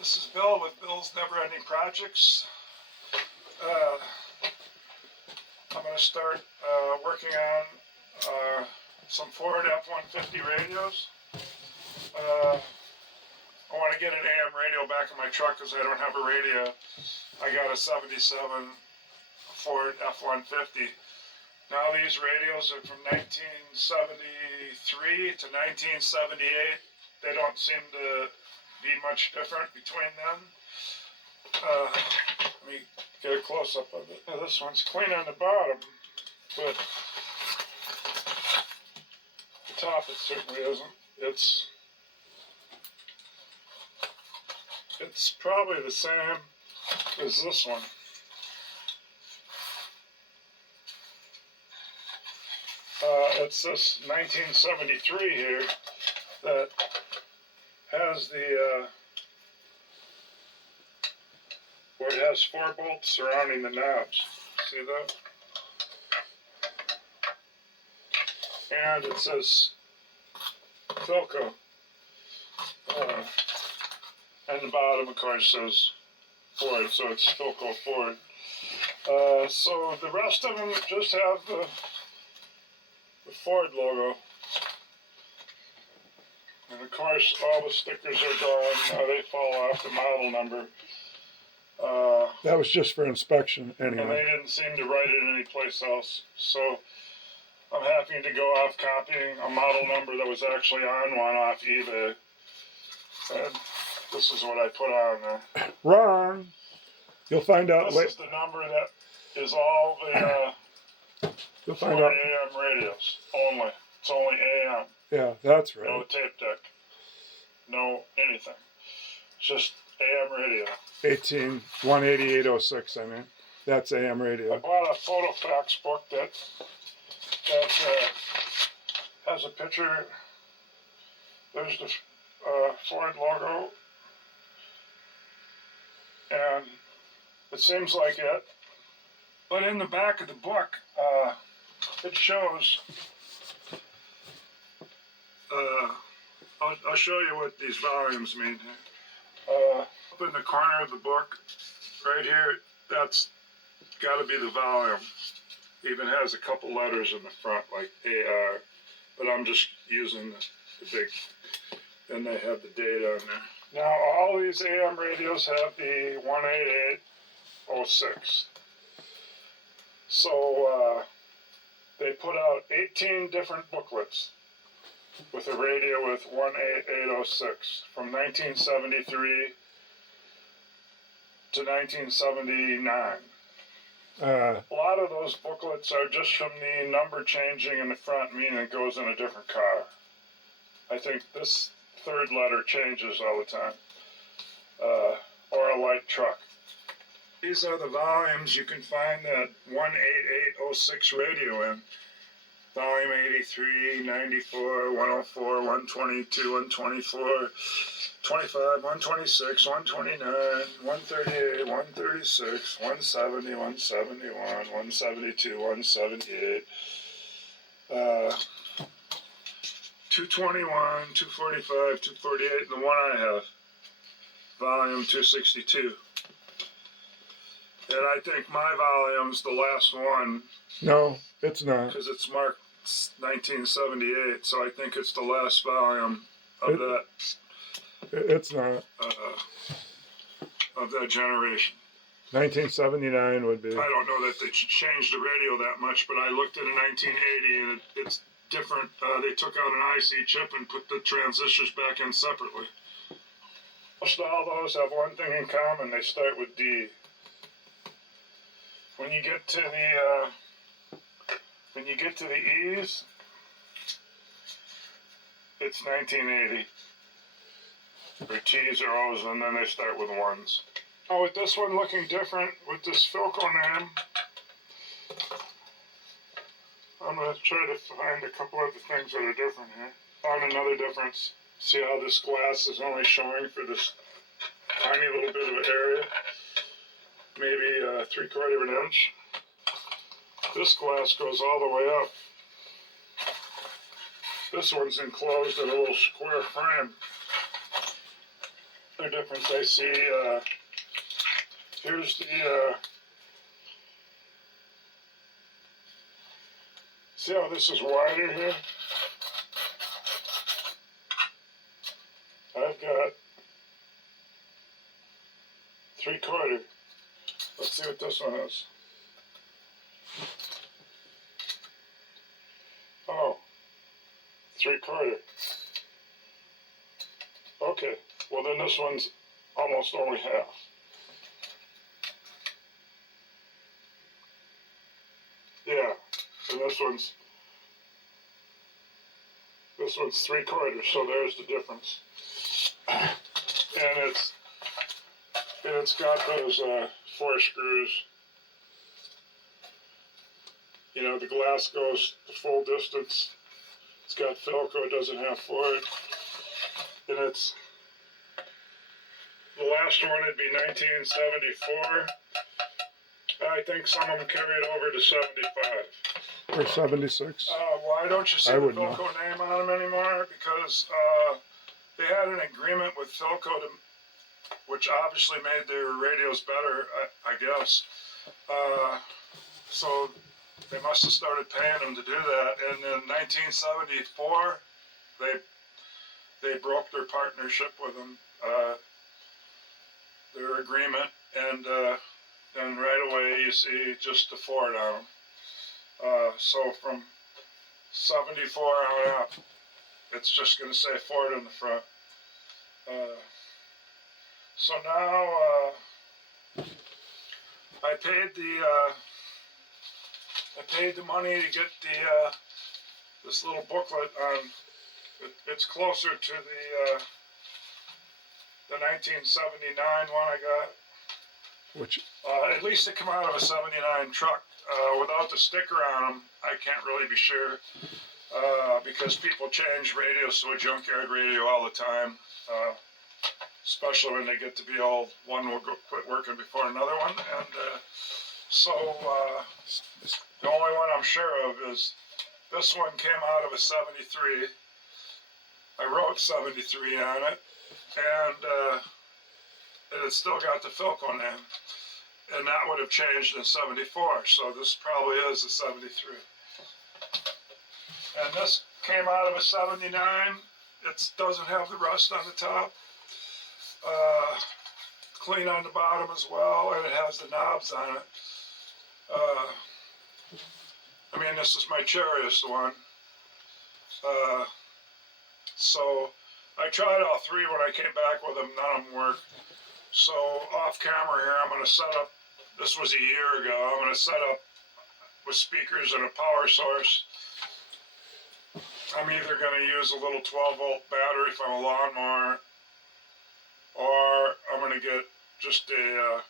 This is Bill with Bill's Never Ending Projects. I'm going to start working on some Ford F-150 radios. I want to get an AM radio back in my truck because I don't have a radio. I got a 77 Ford F-150. Now these radios are from 1973 to 1978. They don't seem to be much different between them. Let me get a close-up of it. Now, this one's clean on the bottom, but the top it certainly isn't. It's probably the same as this one. It's this 1973 here that has the where it has 4 bolts surrounding the knobs. See that? And it says Philco. And the bottom, of course, says Ford, so it's Philco Ford. So the rest of them just have the Ford logo. And of course, all the stickers are gone. They fall off the model number. That was just for inspection, anyway. And they didn't seem to write it anyplace else. So I'm having to go off copying a model number that was actually on one off eBay. And this is what I put on there. Wrong. You'll find out later. This is the number that is all the You'll find out. AM radios only. It's only AM. Yeah, that's No right. tape deck. No anything. It's just AM radio. 18806, I mean. That's AM I radio. bought a photofax book that has a picture. There's the Ford logo. And it seems like it. But in the back of the book, it shows. I'll show you what these volumes mean. Up in the corner of the book, right here, that's got to be the volume. Even has a couple letters in the front, like AR, but I'm just using the big, and they have the date on there. Now, all these AM radios have the 18806. So, they put out 18 different booklets with a radio with 18806 from 1973 to 1979. A lot of those booklets are just from the number changing in the front, meaning it goes in a different car. I think this third letter changes all the time, or a light truck. These are the volumes you can find that 18806 radio in. Volume 83, 94, 104, 122, 124, 25, 126, 129, 138, 136, 170, 171, 172, 178, 221, 245, 248, and the one I have, volume 262. And I think my volume's the last one. No, it's not. Because it's marked 1978, so I think it's the last volume of It's not. Of that generation. 1979 would be. I don't know that they changed the radio that much, but I looked at a 1980 and it's different. They took out an IC chip and put the transistors back in separately. Most all those have one thing in common. They start with D. When you get to the E's, it's 1980. Or T's or O's, and then they start with 1s. Oh, with this one looking different, with this Philco name, I'm going to try to find a couple of the things that are different here. Found another difference. See how this glass is only showing for this tiny little bit of an area? Maybe 3/4 of an inch. This glass goes all the way up. This one's enclosed in a little square frame. They're difference I see, here's the, see how this is wider here? I've got 3/4. Let's see what this one is. Oh, 3/4. Okay, well then this one's almost only half. Yeah, and this one's 3/4, so there's the difference. And it's got those 4 screws. You know, the glass goes the full distance. It's got Philco, it doesn't have Ford. And it's, the last one would be 1974. I think some of them carried over to 75. Or 76. Why don't you see I the wouldn't Philco name on them anymore? Because they had an agreement with Philco, which obviously made their radios better, I guess. So they must have started paying them to do that. And in 1974, they broke their partnership with them, their agreement, and right away you see just the Ford on them. So from 74 on up, it's just going to say Ford in the front. So now I paid the money to get this little booklet on. It's closer to the 1979 one I got. Which? At least they come out of a 79 truck. Without the sticker on them, I can't really be sure, because people change radios to a junkyard radio all the time, especially when they get to be old. One will quit working before another one, and so the only one I'm sure of is this one came out of a 73. I wrote 73 on it, and it still got the Philco name. And that would have changed in 74, so this probably is a 73. And this came out of a 79. It doesn't have the rust on the top. Clean on the bottom as well, and it has the knobs on it. I mean, this is my cheeriest one. So I tried all 3 when I came back with them. None of them worked. So off camera here, I'm going to set up. This was a year ago. I'm going to set up with speakers and a power source. I'm either going to use a little 12-volt battery from a lawnmower, or I'm going to get just a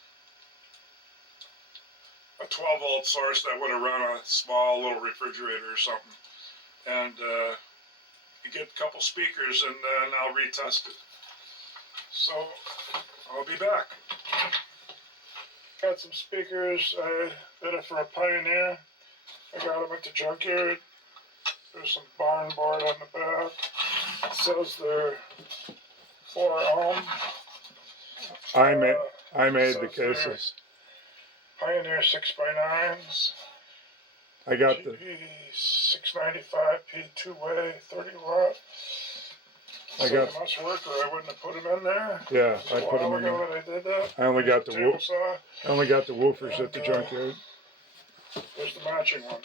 12-volt source that would have run a small little refrigerator or something. And you get a couple speakers, and then I'll retest it. So I'll be back. Got some speakers. I did it for a Pioneer. I got them at the junkyard. There's some barn board on the back. It says they're 4 ohm. I made the cases. Pioneer 6x9s. I got the 695P 2-way 30 watt. I So got. they must work, or I wouldn't have put them in there. Yeah, I put them in ago there. that I did that. I only got the table saw. I only got the woofers at the junkyard. There's the matching one.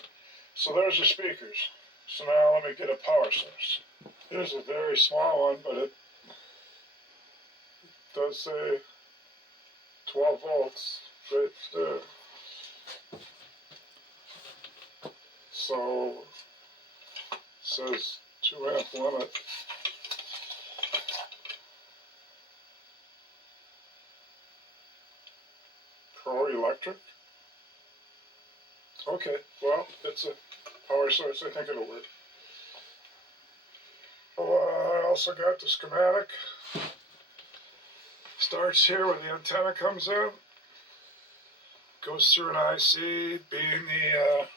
So there's the speakers. So now let me get a power source. Here's a very small one, but it does say 12 volts right there. So it says 2 amp limit. Pro electric? Okay, well, it's a power source. I think it'll work. Oh, I also got the schematic. Starts here where the antenna comes in. Goes through an IC, being the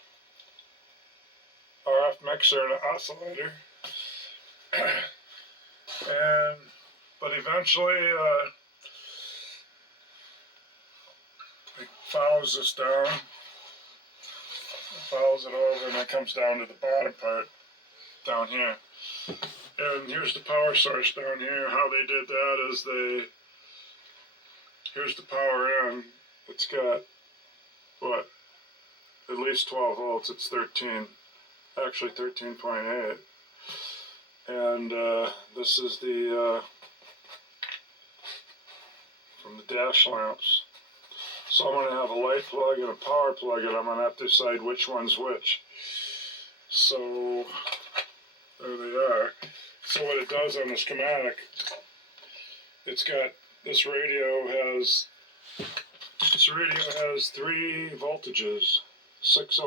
RF mixer and an oscillator. But eventually, it follows this down, follows it over, and then comes down to the bottom part down here. And here's the power source down here. How they did that is here's the power in. It's got, what, at least 12 volts. It's 13, actually 13.8. And this is the, from the dash lamps. So I'm going to have a light plug and a power plug, and I'm going to have to decide which one's which. So there they are. So what it does on the schematic, it's got, this radio has 3 voltages, 6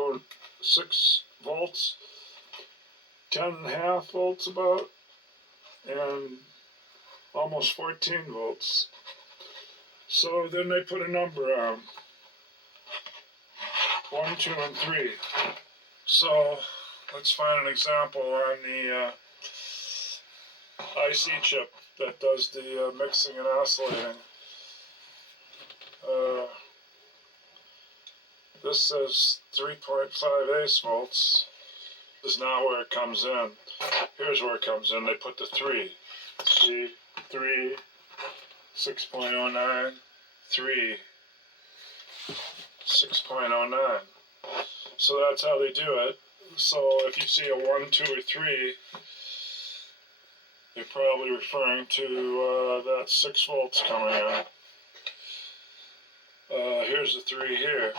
volts, 10.5 volts about, and almost 14 volts. So then they put a number on 1, 2, and 3. So let's find an example on the IC chip that does the mixing and oscillating. This says 3.58 volts. This is not where it comes in. Here's where it comes in. They put the 3. See, 3, 6.09, 3, 6.09. So that's how they do it. So if you see a 1, 2, or 3, you're probably referring to that 6 volts coming in. Here's the 3 here.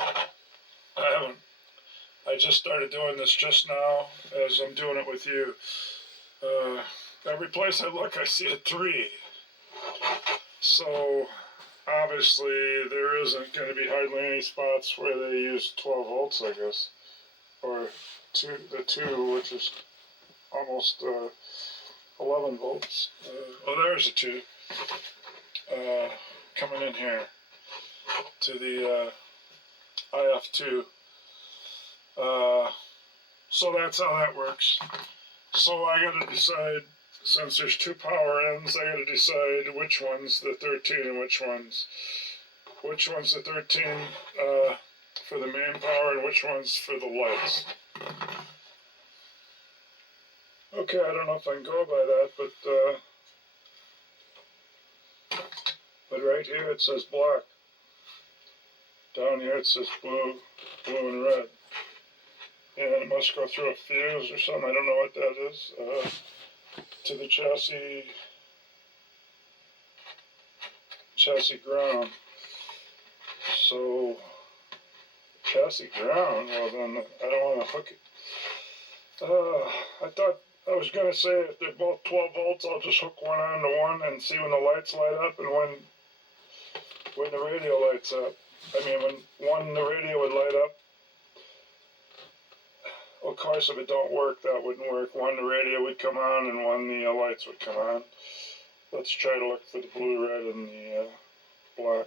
I just started doing this just now as I'm doing it with you. Every place I look, I see a 3. So obviously there isn't going to be hardly any spots where they use 12 volts, I guess. Or the 2, which is almost 11 volts. Oh, there's a 2 coming in here to the IF2. So that's how that works. So I got to decide, since there's 2 power ends, I got to decide which one's the 13 and which one's the 13 for the main power and which one's for the lights. Okay, I don't know if I can go by that, but right here it says black. Down here it says blue and red. And it must go through a fuse or something. I don't know what that is. To the chassis ground. So chassis ground. Well then, I don't want to hook it. I thought I was gonna say if they're both 12 volts, I'll just hook one onto one and see when the lights light up and when the radio lights up. I mean, when the radio would light up. Of course, if it don't work, that wouldn't work. One, the radio would come on, and one, the lights would come on. Let's try to look for the blue, red, and the black.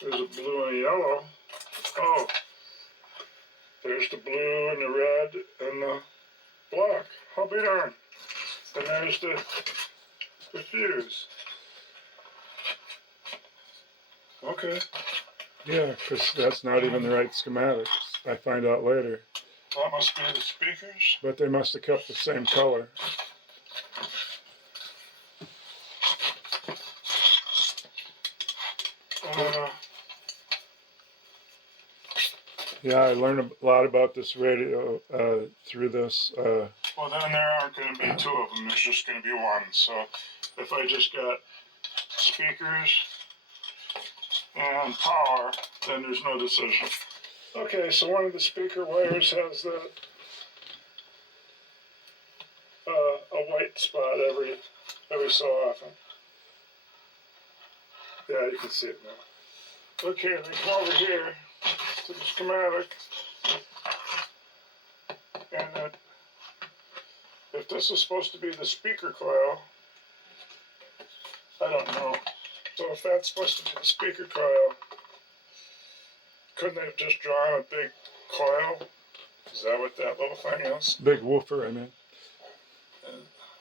There's a blue and a yellow. Oh, there's the blue and the red and the black. I'll be darned. And there's the fuse. Okay. Yeah, because that's not even the right schematics. I find out later. That must be the speakers. But they must have kept the same color. Yeah, I learned a lot about this radio through this. Well, then there aren't going to be 2 of them. There's just going to be 1. So if I just got speakers and power, then there's no decision. Okay, so one of the speaker wires has that a white spot every so often. Yeah, you can see it now. Okay, then come over here to the schematic, and if this is supposed to be the speaker coil, I don't know. So if that's supposed to be the speaker coil, couldn't they have just drawn a big coil? Is that what that little thing is? Big woofer, I mean.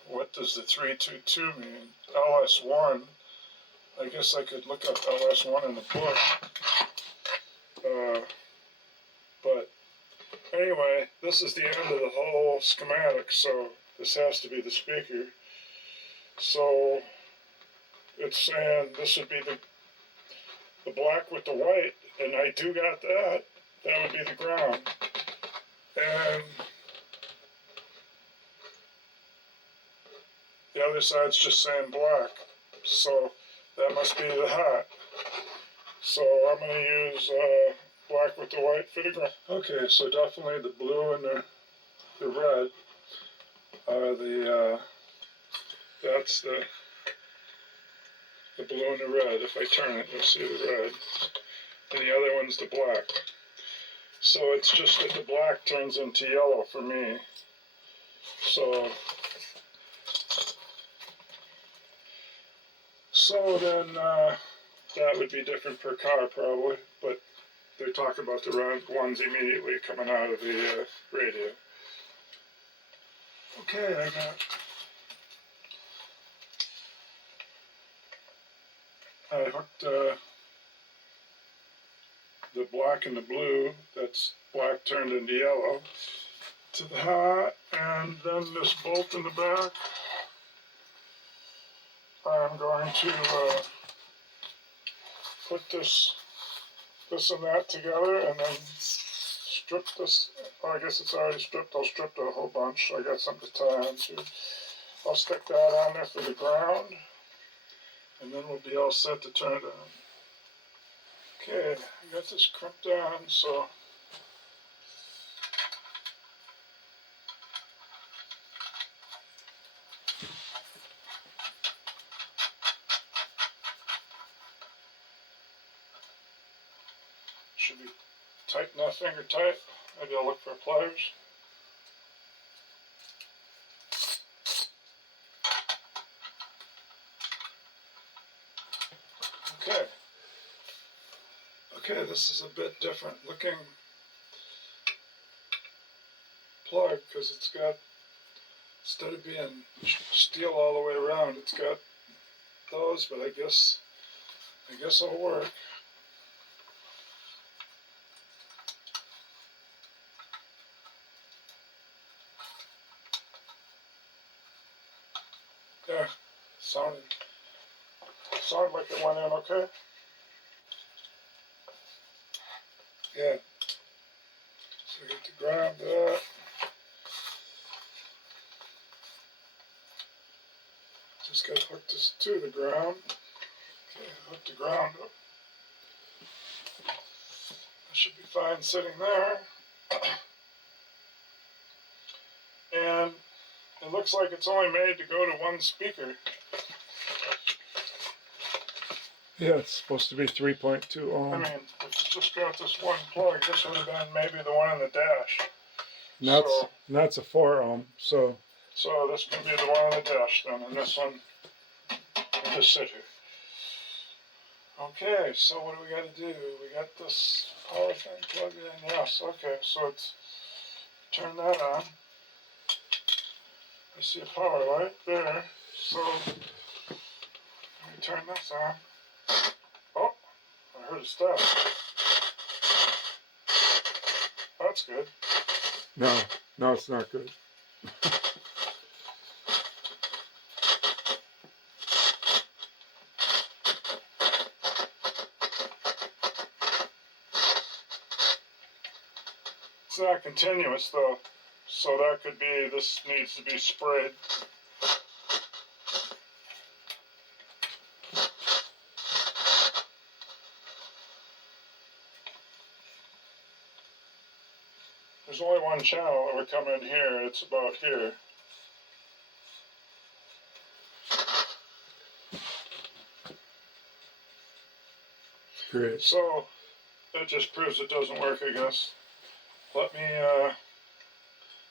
what does the 322 mean? LS1. I guess I could look up LS1 in the book. But anyway, this is the end of the whole schematic, so this has to be the speaker. So it's saying this would be the black with the white, and I do got that. That would be the ground. And the other side's just saying black. So that must be the hot. So I'm going to use black with the white for the ground. Okay, so definitely the blue and the red are that's the blue and the red. If I turn it, you'll see the red. And the other one's the black. So it's just that the black turns into yellow for me. So then that would be different per car probably, but they're talking about the ones immediately coming out of the radio. Okay, I hooked the black and the blue, that's black turned into yellow, to the hot, and then this bolt in the back, I'm going to put this and that together, and then strip this. Oh, I guess it's already stripped. I'll strip a whole bunch. I got something to tie onto. I'll stick that on there for the ground, and then we'll be all set to turn it on. Okay, I got this crimped on, so should be tight enough, finger tight. Maybe I'll look for pliers. Okay, this is a bit different looking plug because it's got, instead of being steel all the way around, it's got those, but I guess it'll work. There, sounded like it went in okay. Yeah. So I get to grab that. Just got to hook this to the ground. Okay, hook the ground up. I should be fine sitting there. And it looks like it's only made to go to one speaker. Yeah, it's supposed to be 3.2 ohm. I mean, if it's just got this one plug, this would have been maybe the one in the dash. And that's a 4 ohm, so this can be the one on the dash then, and this one will just sit here. Okay, so what do we got to do? We got this power thing plugged in. Yes, okay, so it's, turn that on. I see a power light there, so let me turn this on. Oh, I heard it stop. That's good. No, it's not good. It's not continuous though, so that could be, this needs to be sprayed. There's only one channel that would come in here, it's about here. Great. So, that just proves it doesn't work, I guess. Let me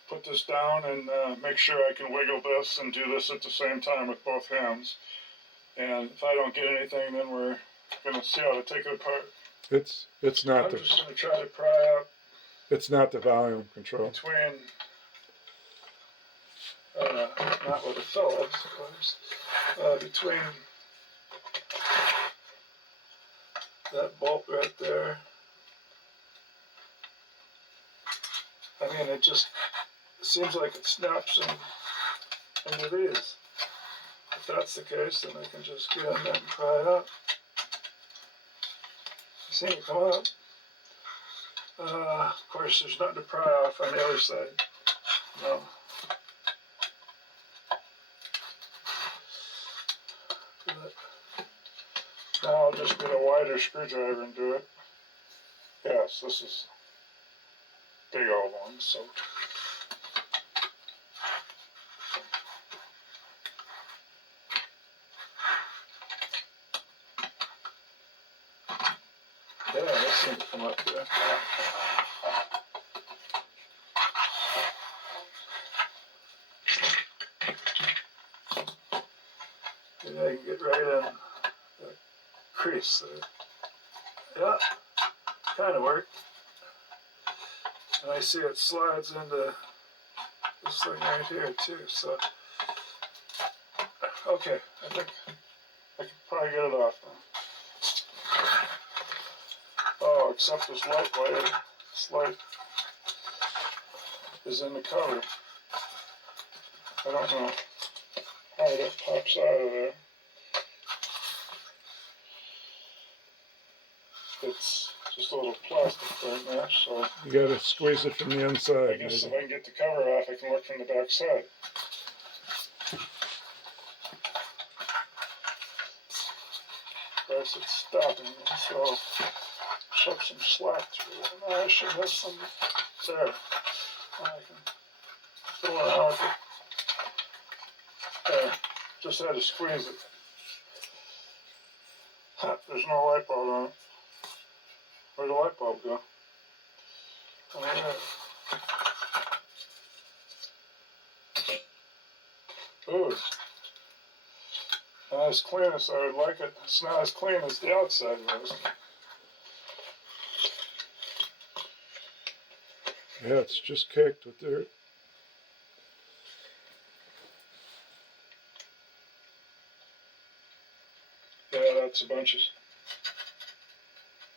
put this down and make sure I can wiggle this and do this at the same time with both hands. And if I don't get anything, then we're going to see how to take it apart. It's not I'm just going to try to pry up it's not the volume control. between, not with a Phillips, of course, between that bolt right there. I mean, it just seems like it snaps into these. If that's the case, then I can just get in there and pry it out. You see it come out. Of course, there's nothing to pry off on the other side. No. But now I'll just get a wider screwdriver and do it. Yes, this is a big old one, so. Yeah, that seems to come up there. Maybe I can get right in the crease there. Yeah, kind of worked. And I see it slides into this thing right here too, so. Okay, I think I can probably get it off now. Oh, except this light wire, this light is in the cover. I don't know how that pops out of there. It's just a little plastic thing there, so. You gotta squeeze it from the inside. I guess if I can get the cover off, I can look from the back side. Of course, it's stopping me, so I'll shove some slack through it. Now I should have some there. Now I can fill it out with it. There, just had to squeeze it. Ha, there's no light bulb on it. Where'd the light bulb go? Oh, yeah. Ooh. Not as clean as I would like it. It's not as clean as the outside was. Yeah, it's just caked with dirt. Yeah, that's a bunch of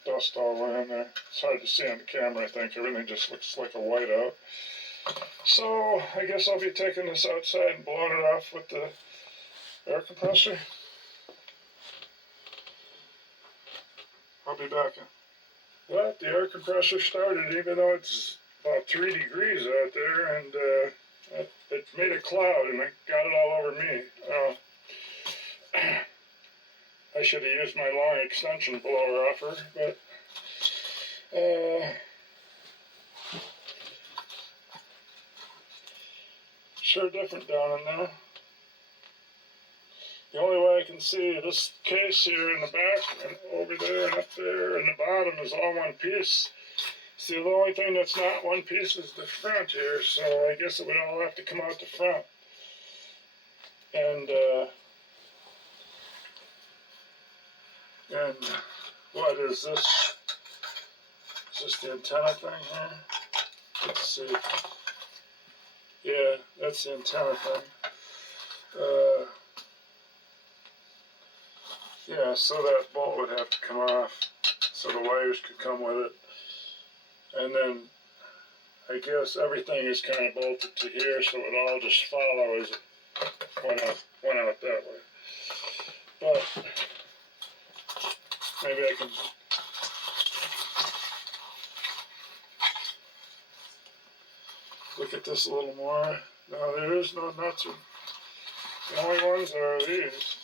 dust all around there. It's hard to see on the camera, I think. Everything just looks like a whiteout. So, I guess I'll be taking this outside and blowing it off with the air compressor. I'll be back in. Well, the air compressor started even though it's about 3 degrees out there, and it made a cloud and it got it all over me. I should have used my long extension blower offer, but sure different down in there. The only way I can see this case here in the back and over there and up there and the bottom is all one piece. See, the only thing that's not one piece is the front here, so I guess it would all have to come out the front. And what is this? Is this the antenna thing here? Let's see. Yeah, that's the antenna thing. Yeah, so that bolt would have to come off so the wires could come with it. And then I guess everything is kind of bolted to here, so it all just follow as it went out that way. But maybe I can look at this a little more. No, there is no nuts. The only ones are these.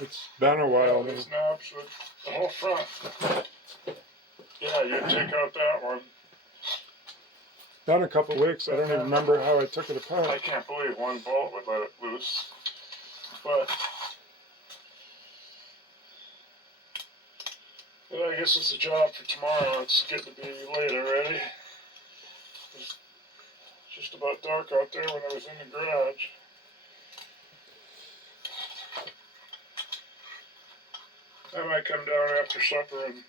It's been a while. These knobs with the whole front. Yeah, you take out that one. Been a couple weeks. I don't even remember how I took it I apart. can't believe one bolt would let it loose. But I guess it's a job for tomorrow. It's getting to be late already. It's just about dark out there when I was in the garage. I might come down after supper and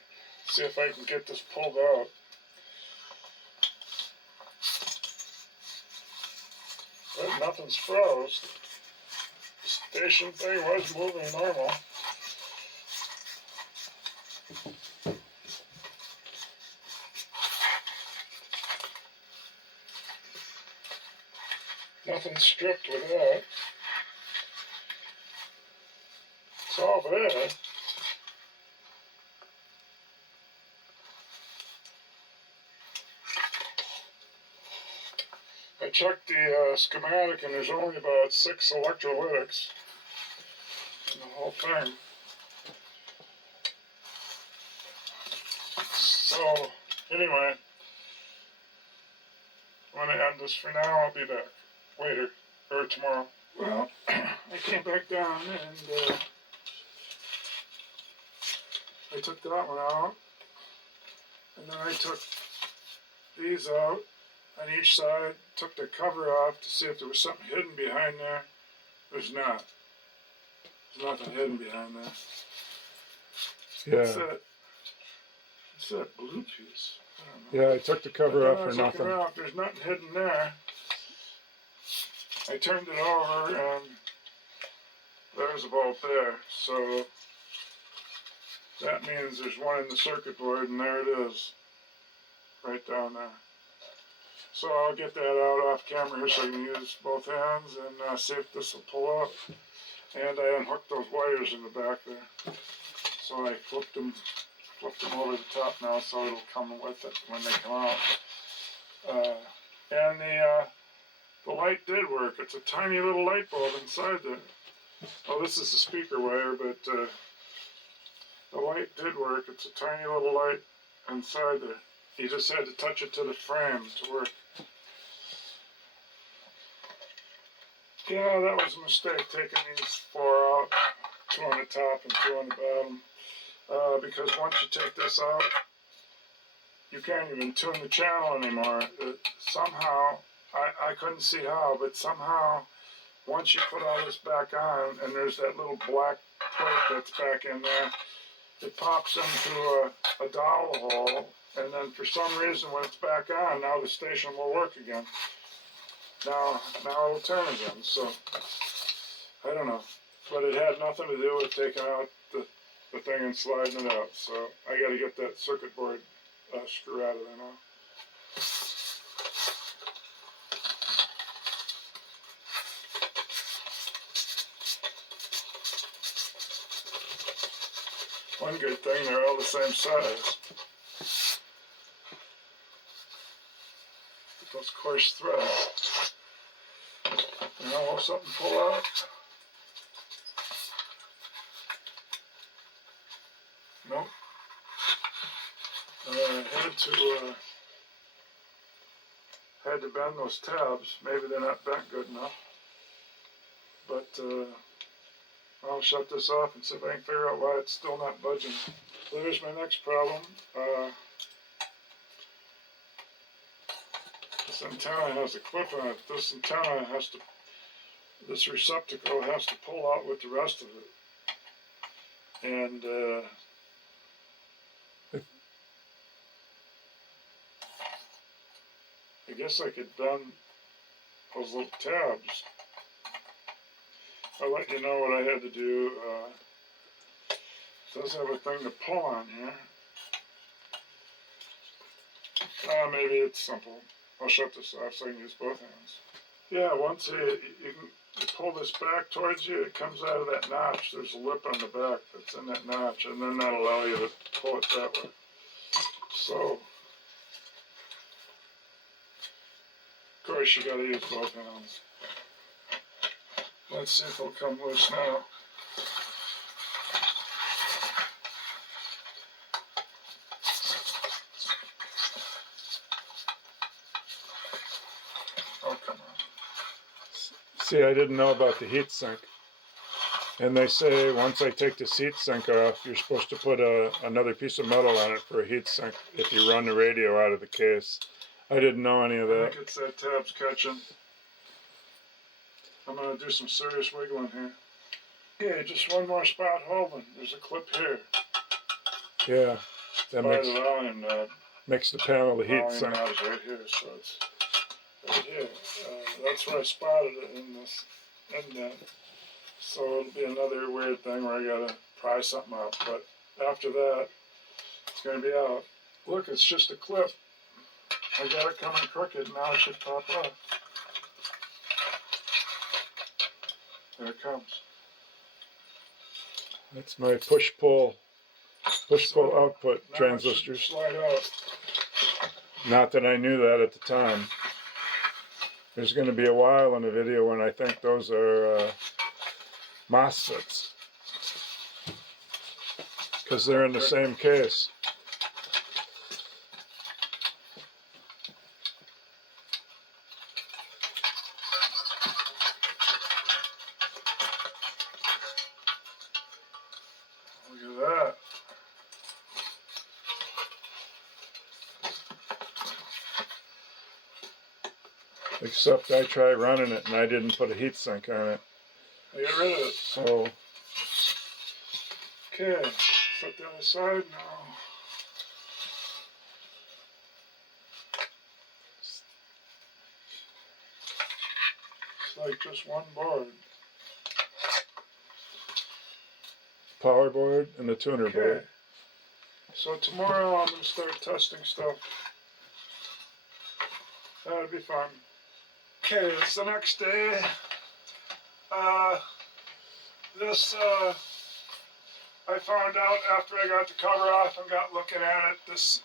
see if I can get this pulled out. nothing's froze. The station thing was moving normal. Nothing stripped with that. It's all there. I checked the schematic and there's only about 6 electrolytics in the whole thing. So, anyway, I'm going to end this for now. I'll be back later, or tomorrow. Well, I came back down and I took that one out. And then I took these out on each side, took the cover off to see if there was something hidden behind there. There's not. There's nothing hidden behind there. Yeah. What's that blue piece? I don't know. Yeah, I took the cover off for nothing. Around, there's nothing hidden there. I turned it over and there's a bolt there. So that means there's one in the circuit board and there it is. Right down there. So I'll get that out off camera here so I can use both hands and see if this will pull up. And I unhooked those wires in the back there. So I flipped them over the top now so it'll come with it when they come out. And the light did work. It's a tiny little light bulb inside there. Oh, this is the speaker wire, but the light did work. It's a tiny little light inside there. You just had to touch it to the frame to work. Yeah, that was a mistake taking these 4 out, 2 on the top and 2 on the bottom. Because once you take this out, you can't even tune the channel anymore. Somehow, I couldn't see how, but somehow, once you put all this back on, and there's that little black plate that's back in there, it pops into a dowel hole, and then for some reason when it's back on, now the station will work again. Now it'll turn again, so I don't know. But it had nothing to do with taking out the thing and sliding it out, so I gotta get that circuit board screw out of there now. One good thing, they're all the same size. With those coarse threads. You know, will something pull out? Nope. I had to bend those tabs. Maybe they're not bent good enough. But I'll shut this off and see if I can figure out why it's still not budging. So there's my next problem. This antenna has a clip on it. This antenna this receptacle has to pull out with the rest of it. And I guess I could bend those little tabs. I'll let you know what I had to do. It does have a thing to pull on here. Maybe it's simple. I'll shut this off so I can use both hands. Yeah, once you pull this back towards you, it comes out of that notch. There's a lip on the back that's in that notch, and then that'll allow you to pull it that way. So, of course, you gotta use both hands. Let's see if it'll come loose now. Oh, come on. See, I didn't know about the heat sink. And they say once I take this heat sink off, you're supposed to put another piece of metal on it for a heat sink if you run the radio out of the case. I didn't know any of I that. think it's that tab's catching. I'm going to do some serious wiggling here. Okay, just one more spot holding. There's a clip here. Yeah, that By the volume knob. makes the panel the heat Volume sink. knob's right here, so it's right here. That's where I spotted it in this indent. So it'll be another weird thing where I gotta pry something up. But after that, it's gonna be out. Look, it's just a clip. I got it coming crooked. Now it should pop off. There it comes. That's my push-pull output Now transistors. it should slide out. Not that I knew that at the time. There's going to be a while in the video when I think those are MOSFETs. Because they're in the same case. Look at that. Except I tried running it and I didn't put a heat sink on it. I get rid of it. So, Okay, flip the other side now. It's like just one board. power board and the tuner Okay. board. So tomorrow I'm going to start testing stuff. That would be fun. Okay, it's the next day. I found out after I got the cover off and got looking at it, this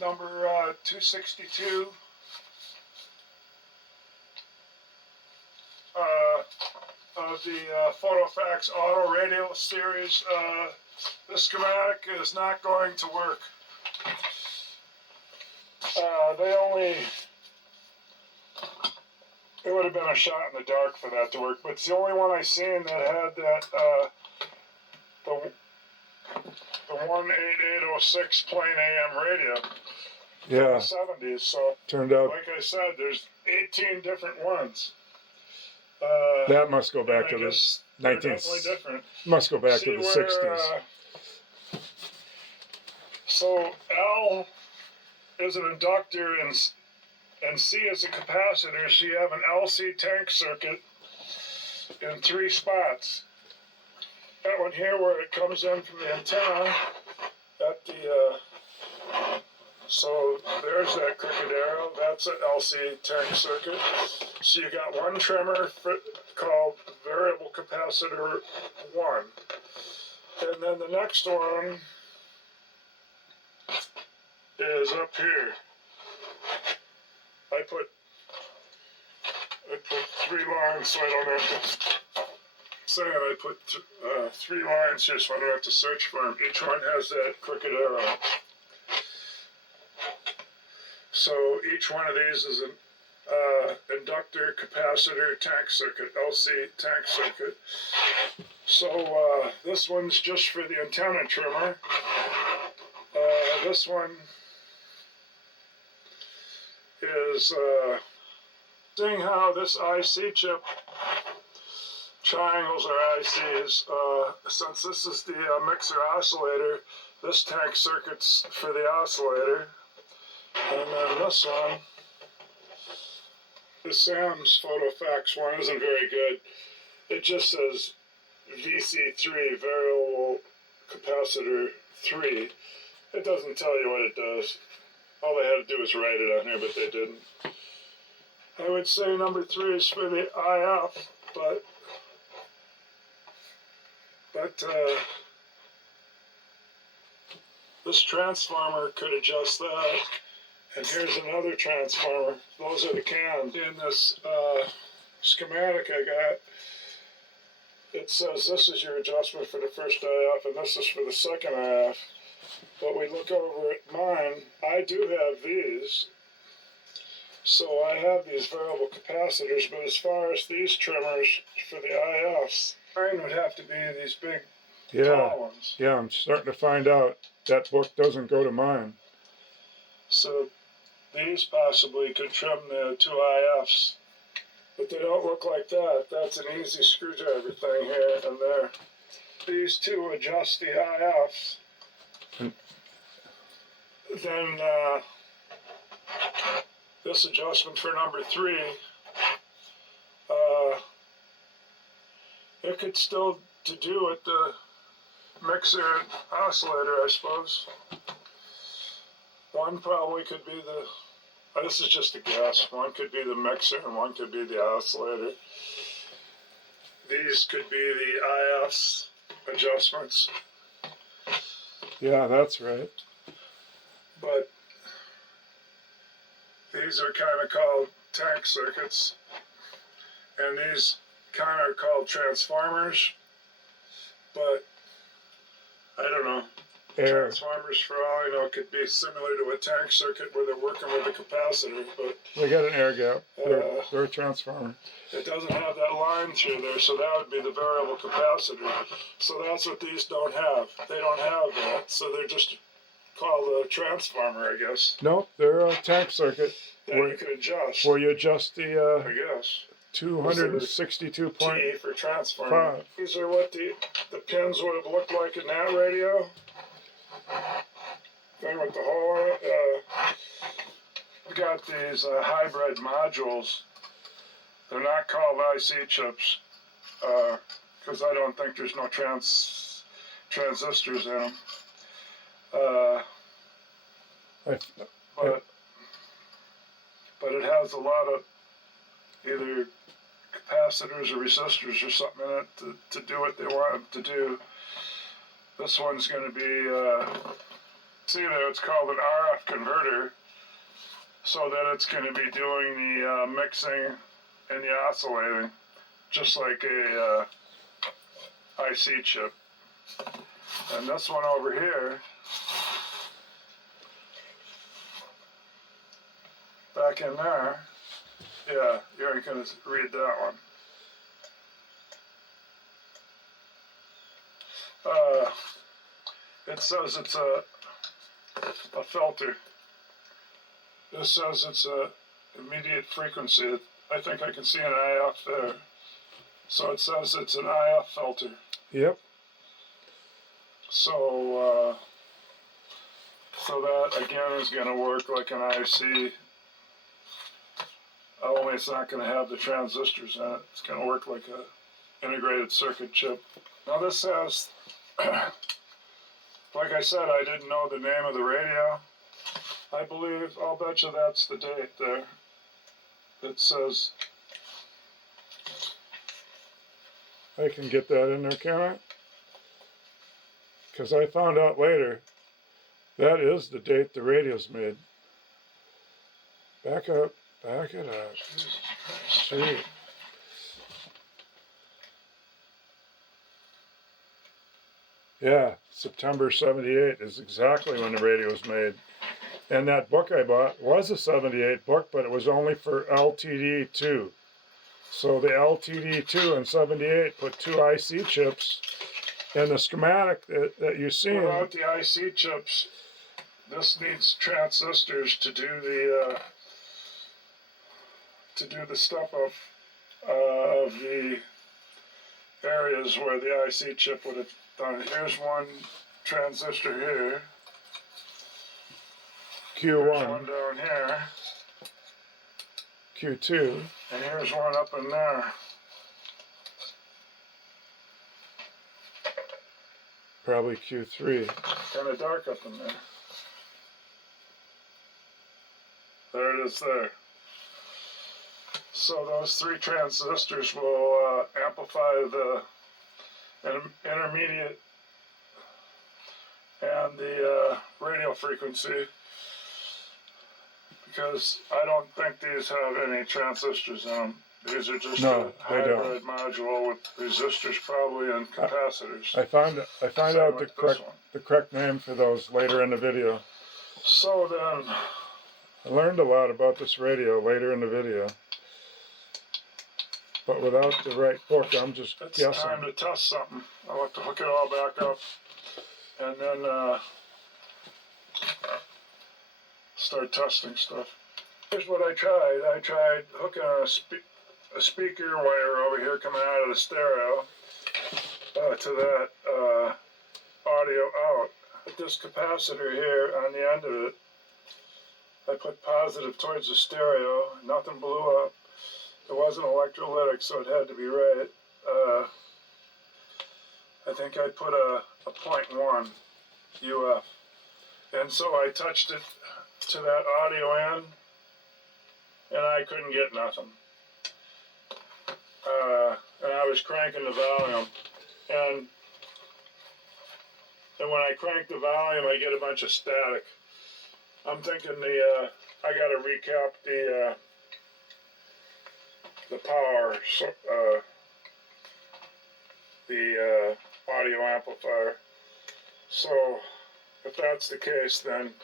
number 262 of the Photofax Auto Radio series, the schematic is not going to work. It would have been a shot in the dark for that to work, but it's the only one I've seen that had that, the 18806 plain AM radio Yeah, from the 70s. So, turned out like I said, there's 18 different ones. that must go back I to the guess they're 19. definitely different. Must go back See to the where, 60s. So L is an inductor and C is a capacitor. So you have an LC tank circuit in 3 spots. That one here where it comes in from the antenna at the so there's that crooked arrow. That's an LC tank circuit. So you got one trimmer called variable capacitor 1. And then the next one is up here. I put 3 lines so I don't have to say it. I put 3 lines here so I don't have to search for them. Each one has that crooked arrow. So each one of these is an inductor, capacitor, tank circuit, LC tank circuit. So this one's just for the antenna trimmer. This one is seeing how this IC chip, triangles are ICs, since this is the mixer oscillator, this tank circuit's for the oscillator. And then this one, the Sam's Photofax one isn't very good. It just says VC3, variable capacitor 3. It doesn't tell you what it does. All they had to do was write it on here, but they didn't. I would say number 3 is for the IF, but this transformer could adjust that. And here's another transformer. Those are the cans. In this schematic I got, it says this is your adjustment for the first IF and this is for the second IF. But we look over at mine, I do have these. So I have these variable capacitors, but as far as these trimmers for the IFs, mine would have to be these big tall ones. Yeah, I'm starting to find out that book doesn't go to mine. So these possibly could trim the 2 IFs, but they don't look like that. That's an easy screwdriver thing here and there. These 2 adjust the IFs. Then this adjustment for number 3, it could still to do with the mixer and oscillator, I suppose. One probably could be the, this is just a guess, one could be the mixer and one could be the oscillator. These could be the IFs adjustments. Yeah, that's right. But these are kind of called tank circuits, and these kind of are called transformers, but I don't know. Air. Transformers, for all I know, could be similar to a tank circuit where they're working with a capacitor, but They got an air gap. They're a transformer. it doesn't have that line through there, so that would be the variable capacitor. So that's what these don't have. They don't have that, so they're just called a transformer, I guess. Nope, they're a tank circuit That where, you can adjust, where you adjust the I guess. 262 point. T for transformer. 5. These are what the pins would have looked like in that radio. Thing with the hole in it. We got these hybrid modules. They're not called IC chips because I don't think there's no transistors in them. But it has a lot of either capacitors or resistors or something in it to do what they want them to do. This one's going to be, see there, it's called an RF converter, so that it's going to be doing the mixing and the oscillating, just like a IC chip. And this one over here, back in there, yeah, you ain't going to read that one. It says it's a filter. This says it's a immediate frequency. I think I can see an IF there. So it says it's an IF filter. Yep. So that again is going to work like an IC. Only it's not going to have the transistors in it. It's going to work like a integrated circuit chip. Now this says, like I said, I didn't know the name of the radio. I believe, I'll bet you that's the date there. It says, I can get that in there, can I? Because I found out later that is the date the radio's made. Back up. Back it up. Sweet. Yeah, September 78 is exactly when the radio was made. And that book I bought was a 78 book, but it was only for LTD2. So the LTD2 and 78 put 2 IC chips in the schematic that you see. without the IC chips, this needs transistors to do the stuff of the areas where the IC chip would have done it. Here's one transistor here. Here's Q1, one down here, Q2. and here's one up in there. Probably Q3. Kind of dark up in there. There it is there. So those 3 transistors will amplify the intermediate and the radio frequency, because I don't think these have any transistors in them. These are just a hybrid module with resistors probably and capacitors. I find out the correct name for those later in the video. So then, I learned a lot about this radio later in the video. But without the right book, I'm just it's guessing. time to test something. I'll have to hook it all back up and then start testing stuff. Here's what I tried. I tried hooking a speaker wire over here coming out of the stereo to that audio out. With this capacitor here on the end of it, I put positive towards the stereo. Nothing blew up. It wasn't electrolytic, so it had to be right. I think I put a 0.1 UF. And so I touched it to that audio end, and I couldn't get nothing. And I was cranking the volume, and when I crank the volume, I get a bunch of static. I'm thinking I got to recap the power, the audio amplifier. So if that's the case, then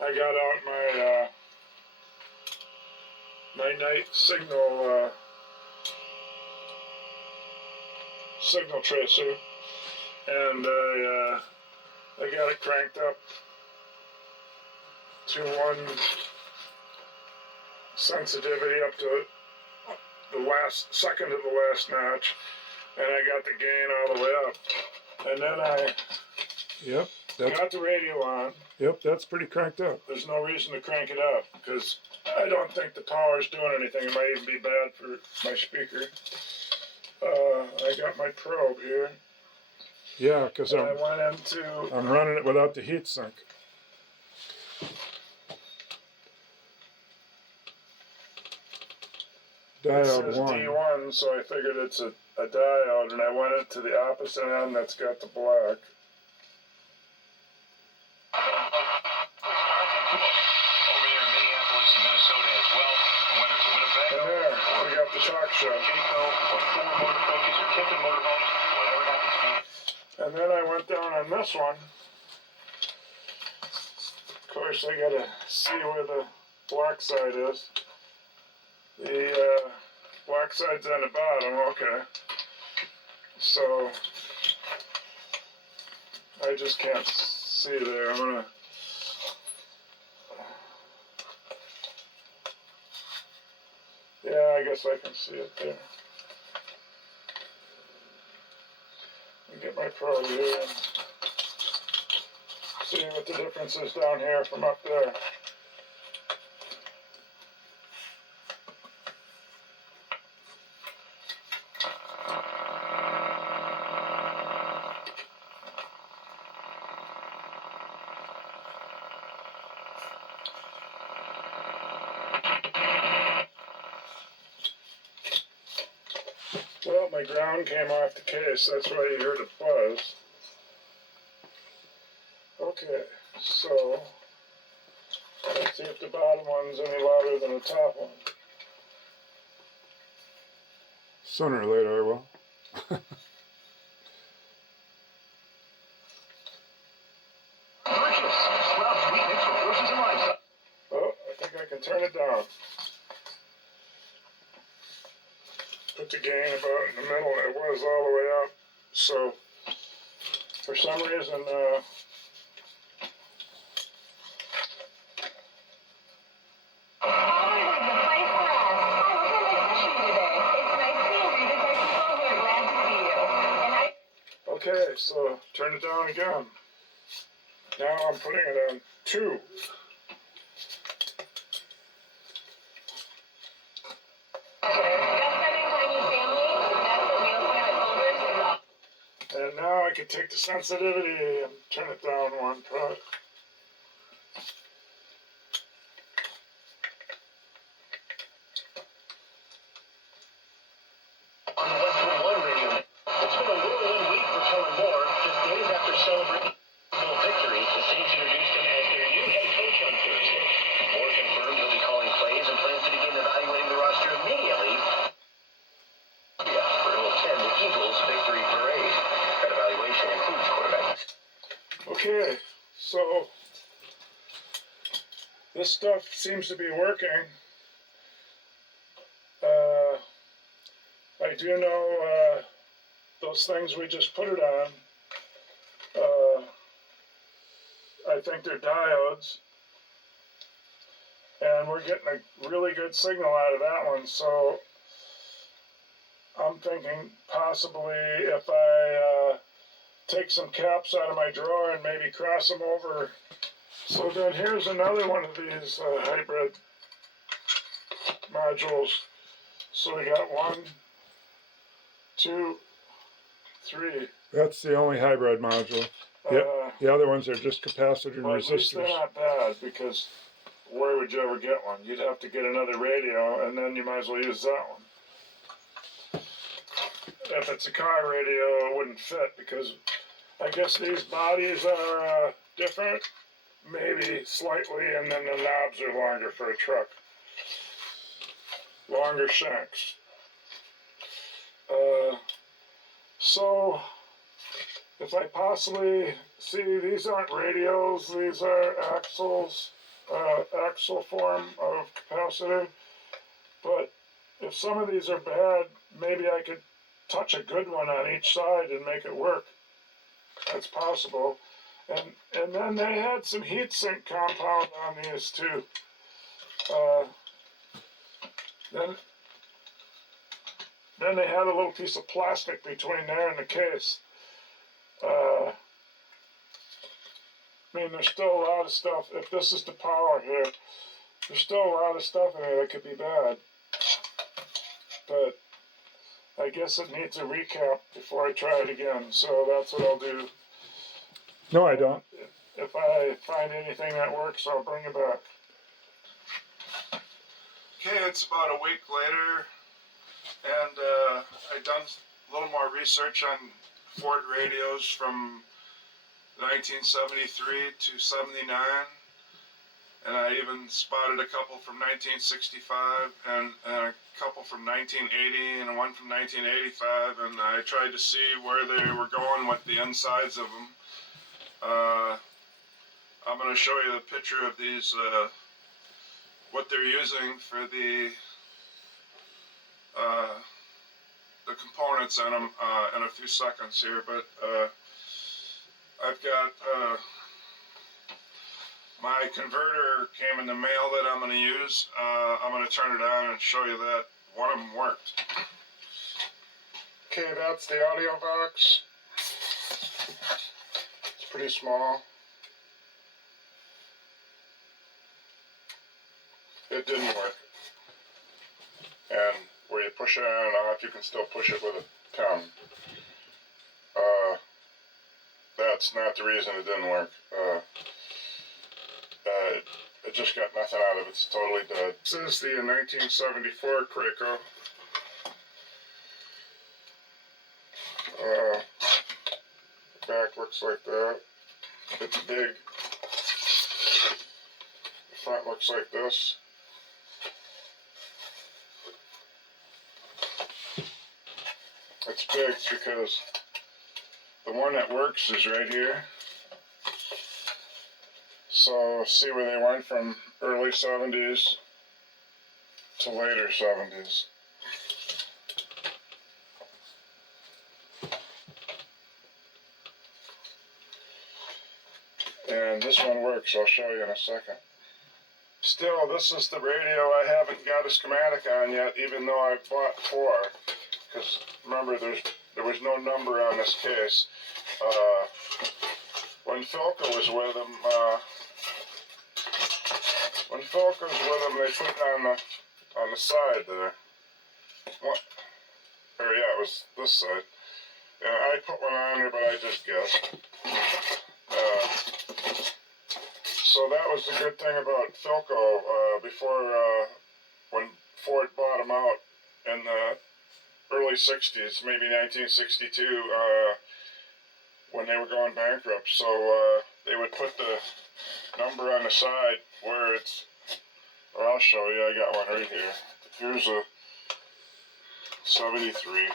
I got out my night signal tracer, and I got it cranked up to 1 sensitivity up to the second to the last notch, and I got the gain all the way up. And then I got the radio on. Yep, that's pretty cranked up. There's no reason to crank it up, because I don't think the power's doing anything. It might even be bad for my speaker. I got my probe here. Yeah, because I went into... I'm running it without the heat sink. Diode it says 1. D1, so I figured it's a diode, and I went into the opposite end that's got the black. And there, we got the talk show. And then I went down on this one. Of course, I gotta see where the black side is. The black side's on the bottom, okay. So, I just can't see there. I'm gonna... Yeah, I guess I can see it there. I'll get my probe here and see what the difference is down here from up there. Well, my ground came off the case, that's why you heard it buzz. Okay, so let's see if the bottom one's any louder than the top one. Sooner or later I will. Oh, I think I can turn it down. Put the gain about in the middle. It was all the way up. So, for some reason, okay, so turn it down again. Now I'm putting it on 2. And now I can take the sensitivity and turn it down 1 prod. Okay, so this stuff seems to be working. I do know those things we just put it on. I think they're diodes. And we're getting a really good signal out of that one, so I'm thinking possibly if I take some caps out of my drawer and maybe cross them over So then here's another one of these hybrid modules. So we got 1, 2, 3. That's the only hybrid module. Yep. The other ones are just capacitor and Well, at least they're resistors. not bad, because where would you ever get one? You'd have to get another radio, and then you might as well use that one. If it's a car radio, it wouldn't fit, because I guess these bodies are different, maybe slightly, and then the knobs are longer for a truck. Longer shanks. So, if I possibly see, these aren't radios, these are axles, axle form of capacitor. But if some of these are bad, maybe I could touch a good one on each side and make it work. That's possible. And then they had some heat sink compound on these too. Then they had a little piece of plastic between there and the case. I mean, there's still a lot of stuff. If this is the power here, there's still a lot of stuff in there that could be bad. But I guess it needs a recap before I try it again. So that's what I'll do. No, I don't. If I find anything that works, I'll bring it back. Okay, it's about a week later, and I've done a little more research on Ford radios from 1973 to 79, and I even spotted a couple from 1965 and a couple from 1980 and one from 1985, and I tried to see where they were going with the insides of them. I'm going to show you the picture of these, what they're using for the components on them in a few seconds here, but I've got my converter came in the mail that I'm going to use. I'm going to turn it on and show you that one of them worked. Okay, that's the audio box. It's pretty small. It didn't work. And where you push it on and off, you can still push it with a tongue. That's not the reason it didn't work. It just got nothing out of it. It's totally dead. This is the 1974 Krakow. The back looks like that. It's big. The front looks like this. It's big because the one that works is right here. So see where they went from early 70s to later 70s. And this one works, I'll show you in a second. Still, this is the radio I haven't got a schematic on yet, even though I've bought 4. Because remember, there was no number on this case. When Philco was with them, they put it on the side there. It was this side. Yeah, I put one on there, but I just guessed. So that was the good thing about Philco. Before, when Ford bought them out in the early 60s, maybe 1962, when they were going bankrupt. So they would put the number on the side where it's, or I'll show you, I got one right here. Here's a 73.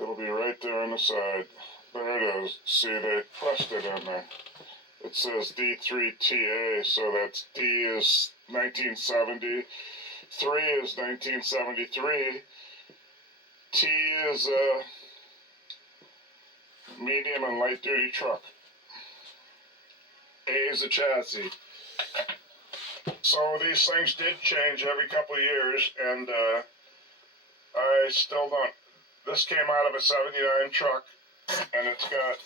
It'll be right there on the side. There it is. See, they pressed it in there. It says D8TF, so that's D is 1970, 3 is 1973, T is a medium and light duty truck, A is a chassis. So these things did change every couple of years, and I still don't this came out of a 79 truck, and it's got,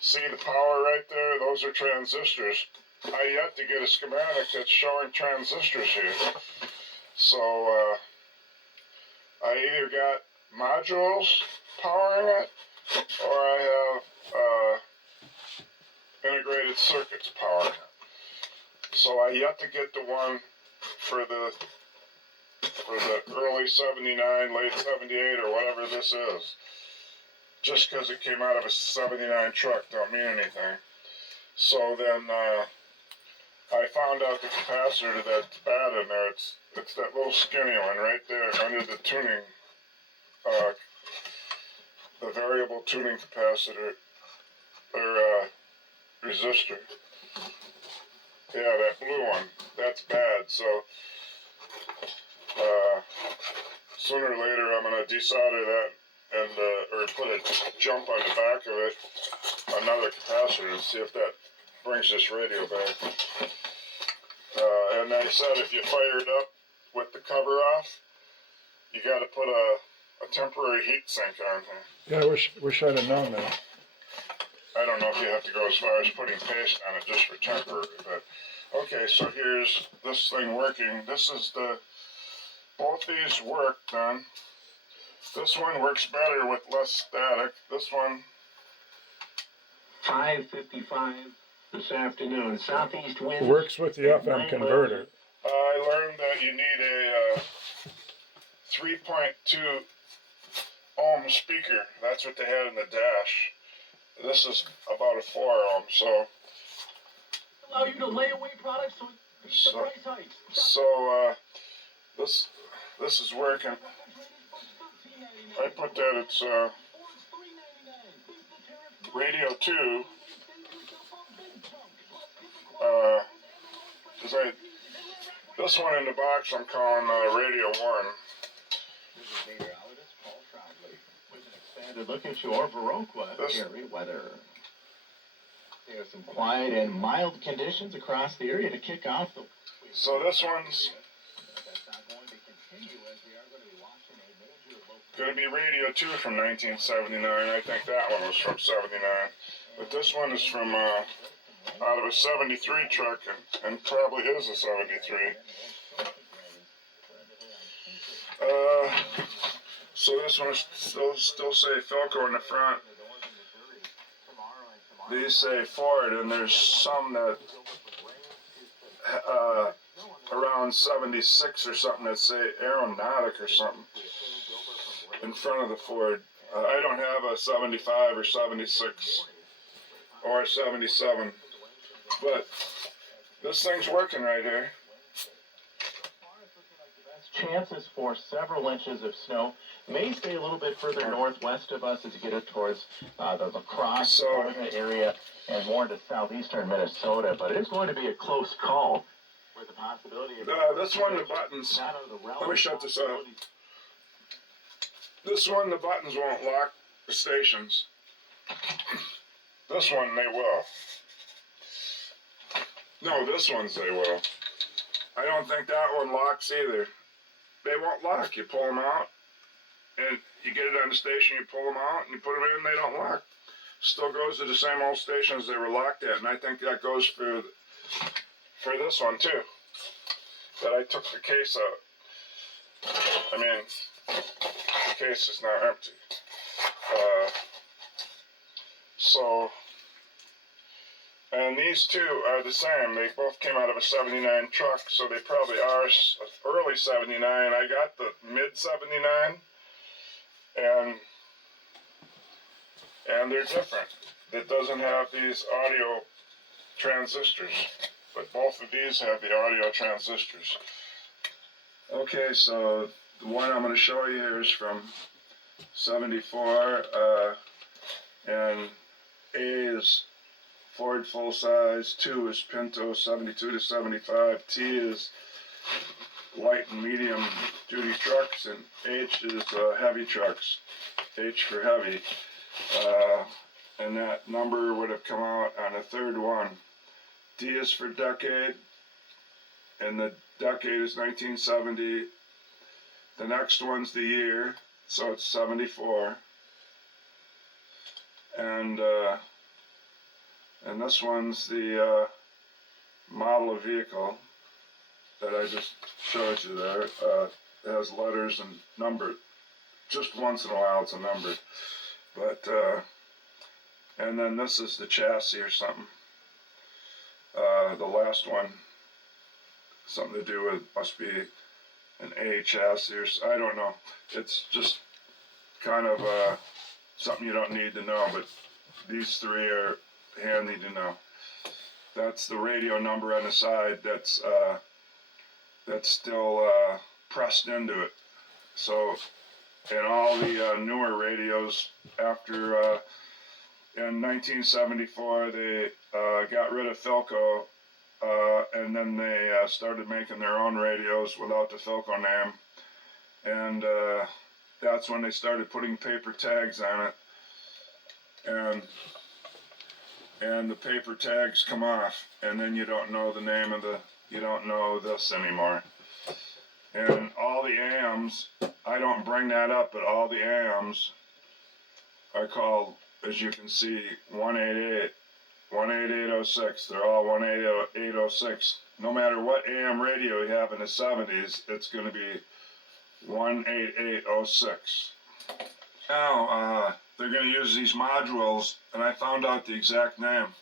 see the power right there? Those are transistors. I yet to get a schematic that's showing transistors here. So I either got modules powering it, or I have integrated circuits powering it. So I yet to get the one for the early 79, late 78, or whatever this is. Just because it came out of a 79 truck don't mean anything. So then I found out the capacitor that's bad in there. It's that little skinny one right there under the tuning, the variable tuning capacitor, or resistor. Yeah, that blue one. That's bad. So sooner or later I'm going to desolder that and or put a jump on the back of it, another capacitor, and see if that brings this radio back. And I said if you fire it up with the cover off, you got to put a temporary heat sink on there. Yeah, I wish I'd have known that. I don't know if you have to go as far as putting paste on it just for temporary, but okay, so here's this thing working. This is both these work then. This one works better with less static. This one. 5:55 this afternoon. Southeast wind. Works with the FM converter. I learned that you need a 3.2 ohm speaker. That's what they had in the dash. This is about a 4 ohm, so. Allow you to lay away products so the price hikes. So this is working. I put that it's radio 2. This one in the box I'm calling radio 1. This is meteorologist Paul Trombley with an expanded look at your Viroqua area weather. There are some quiet and mild conditions across the area to kick off the. So this one's That's not going to continue as we are going to be watching a major local. going to be radio 2 from 1979. I think that one was from 79. But this one is from out of a 73 truck and probably is a 73. So this one still say Philco in the front. These say Ford, and there's some that around 76 or something that say Aeronautic or something in front of the Ford. I don't have a 75 or 76 or 77, but this thing's working right here. Chances for several inches of snow. May stay a little bit further northwest of us as you get up towards the La Crosse area and more into southeastern Minnesota, but it's going to be a close call with the possibility of this one, the buttons. Let me shut this off. This one, the buttons won't lock the stations. This one, they will. No, this one's they will. I don't think that one locks either. They won't lock. You pull them out, and you get it on the station, you pull them out, and you put them in, they don't lock. Still goes to the same old stations they were locked at, and I think that goes for this one, too. But I took the case out. I mean, the case is now empty. And these two are the same. They both came out of a 79 truck, so they probably are early 79. I got the mid 79, and they're different. It doesn't have these audio transistors, but both of these have the audio transistors. Okay, so the one I'm going to show you here is from 74, and A is Ford full size, 2 is Pinto 72 to 75, T is light and medium duty trucks, and H is heavy trucks, H for heavy. And that number would have come out on the third one. D is for decade, and the decade is 1970. The next one's the year, So it's 74. And this one's the model of vehicle that I just showed you there. It has letters and number. Just once in a while it's a number. But, and then this is the chassis or something. The last one, something to do with, must be an A chassis or I don't know. It's just kind of something you don't need to know, but these three are handy to know. That's the radio number on the side that's still pressed into it. So in all the newer radios after in 1974 they got rid of Philco, and then they started making their own radios without the Philco name, and that's when they started putting paper tags on it, and the paper tags come off, and then you don't know the name of you don't know this anymore. And all the AMs, I don't bring that up, but all the AMs are called, as you can see, 188, 18806. They're all 18806. No matter what AM radio you have in the 70s, it's going to be 18806. Now, they're going to use these modules, and I found out the exact name.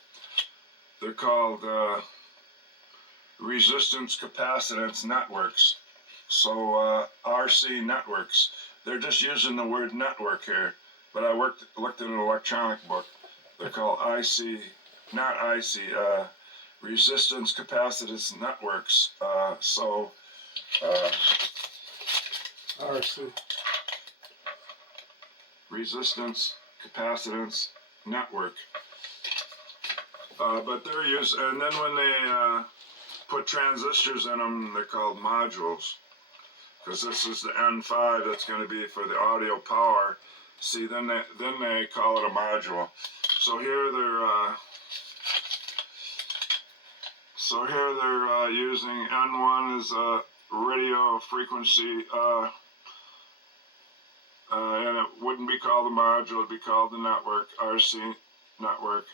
They're called resistance capacitance networks. So RC networks. They're just using the word network here, but I looked in an electronic book. They're called IC, not IC, resistance capacitance networks. RC. Resistance capacitance network. But they're used, and then when they put transistors in them, they're called modules. Because this is the N5 that's going to be for the audio power. See, then they call it a module. So here they're using N1 as a radio frequency, and it wouldn't be called a module, it'd be called the network, RC network.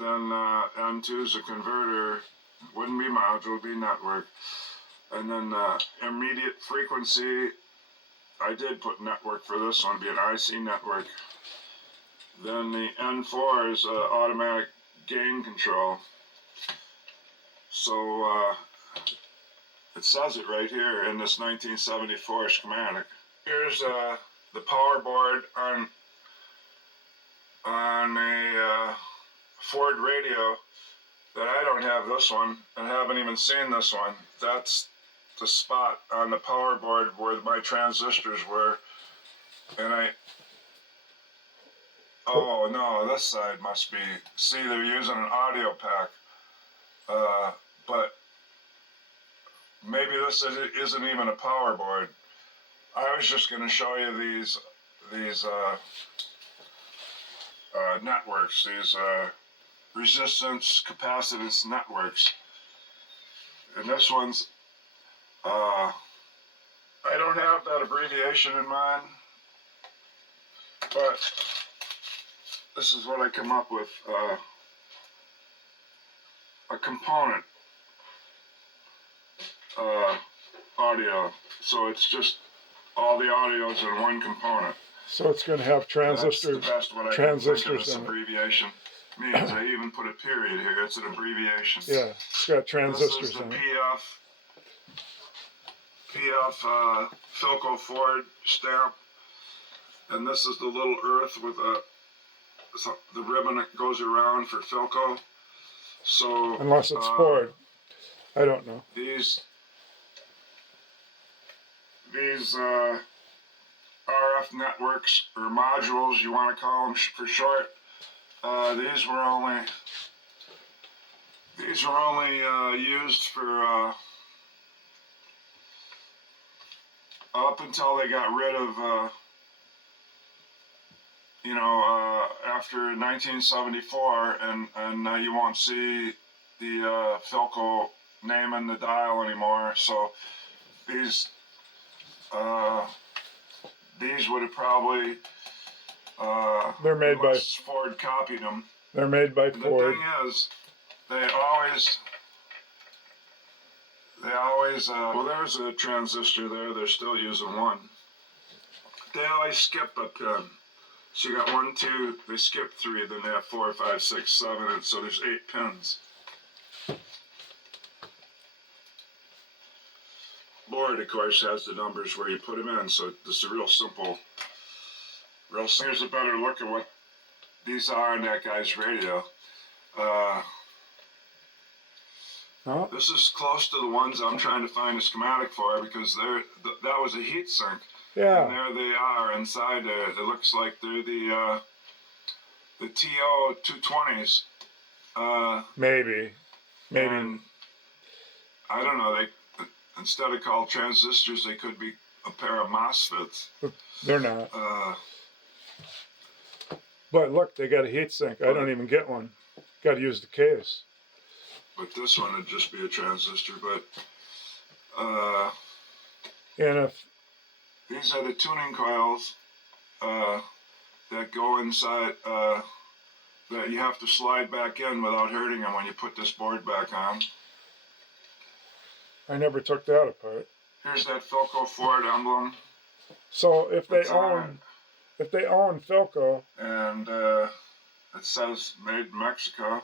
Then N2 is a converter, wouldn't be module, it'd be network. And then immediate frequency, I did put network for this one, be an IC network. Then the N4 is automatic gain control. So it says it right here in this 1974 schematic. Here's the power board on a Ford radio that I don't have this one and haven't even seen this one. That's the spot on the power board where my transistors were, and oh no, this side must be, see, they're using an audio pack, but maybe this isn't even a power board. I was just going to show you these networks, these resistance capacitance networks, and this one's I don't have that abbreviation in mind, but this is what I come up with, a component audio, so it's just all the audios in one component. So it's going to have transistors. That's the best what I transistors can think of this abbreviation means. I even put a period here. It's an abbreviation. Yeah, it's got transistors this is the in it. PF Philco Ford stamp, and this is the little earth with the ribbon that goes around for Philco. So Unless it's Ford, I don't know. These RF networks, or modules, you want to call them for short. These were only used for up until they got rid of after 1974, and you won't see the Philco name in the dial anymore. So these these would have probably, They're made by unless Ford copied them. They're made by The Ford. thing is, they always, well, there's a transistor there, they're still using one. They always skip a pin. So you got 1, 2, they skip 3, then they have 4, 5, 6, 7, and so there's 8 pins. Board, of course, has the numbers where you put them in, so this is a real simple. Here's a better look at what these are on that guy's radio. This is close to the ones I'm trying to find a schematic for because that was a heat sink. Yeah. And there they are inside there. It looks like they're the TO 220s. Maybe. And I don't know. They instead of called transistors, they could be a pair of MOSFETs. They're not. But look, they got a heat sink. I don't even get one. Got to use the case. But this one would just be a transistor. But and if these are the tuning coils that go inside, that you have to slide back in without hurting them when you put this board back on. I never took that apart. Here's that Philco Ford emblem. So if they own Philco, and it says made in Mexico.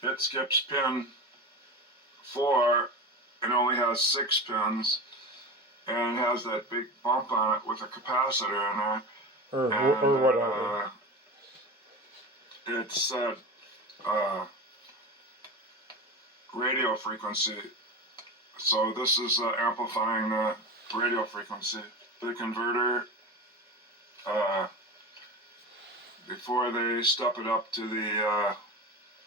It skips pin 4 and only has 6 pins, and it has that big bump on it with a capacitor in there. or whatever. It's radio frequency. So this is amplifying the radio frequency. The converter, before they step it up to the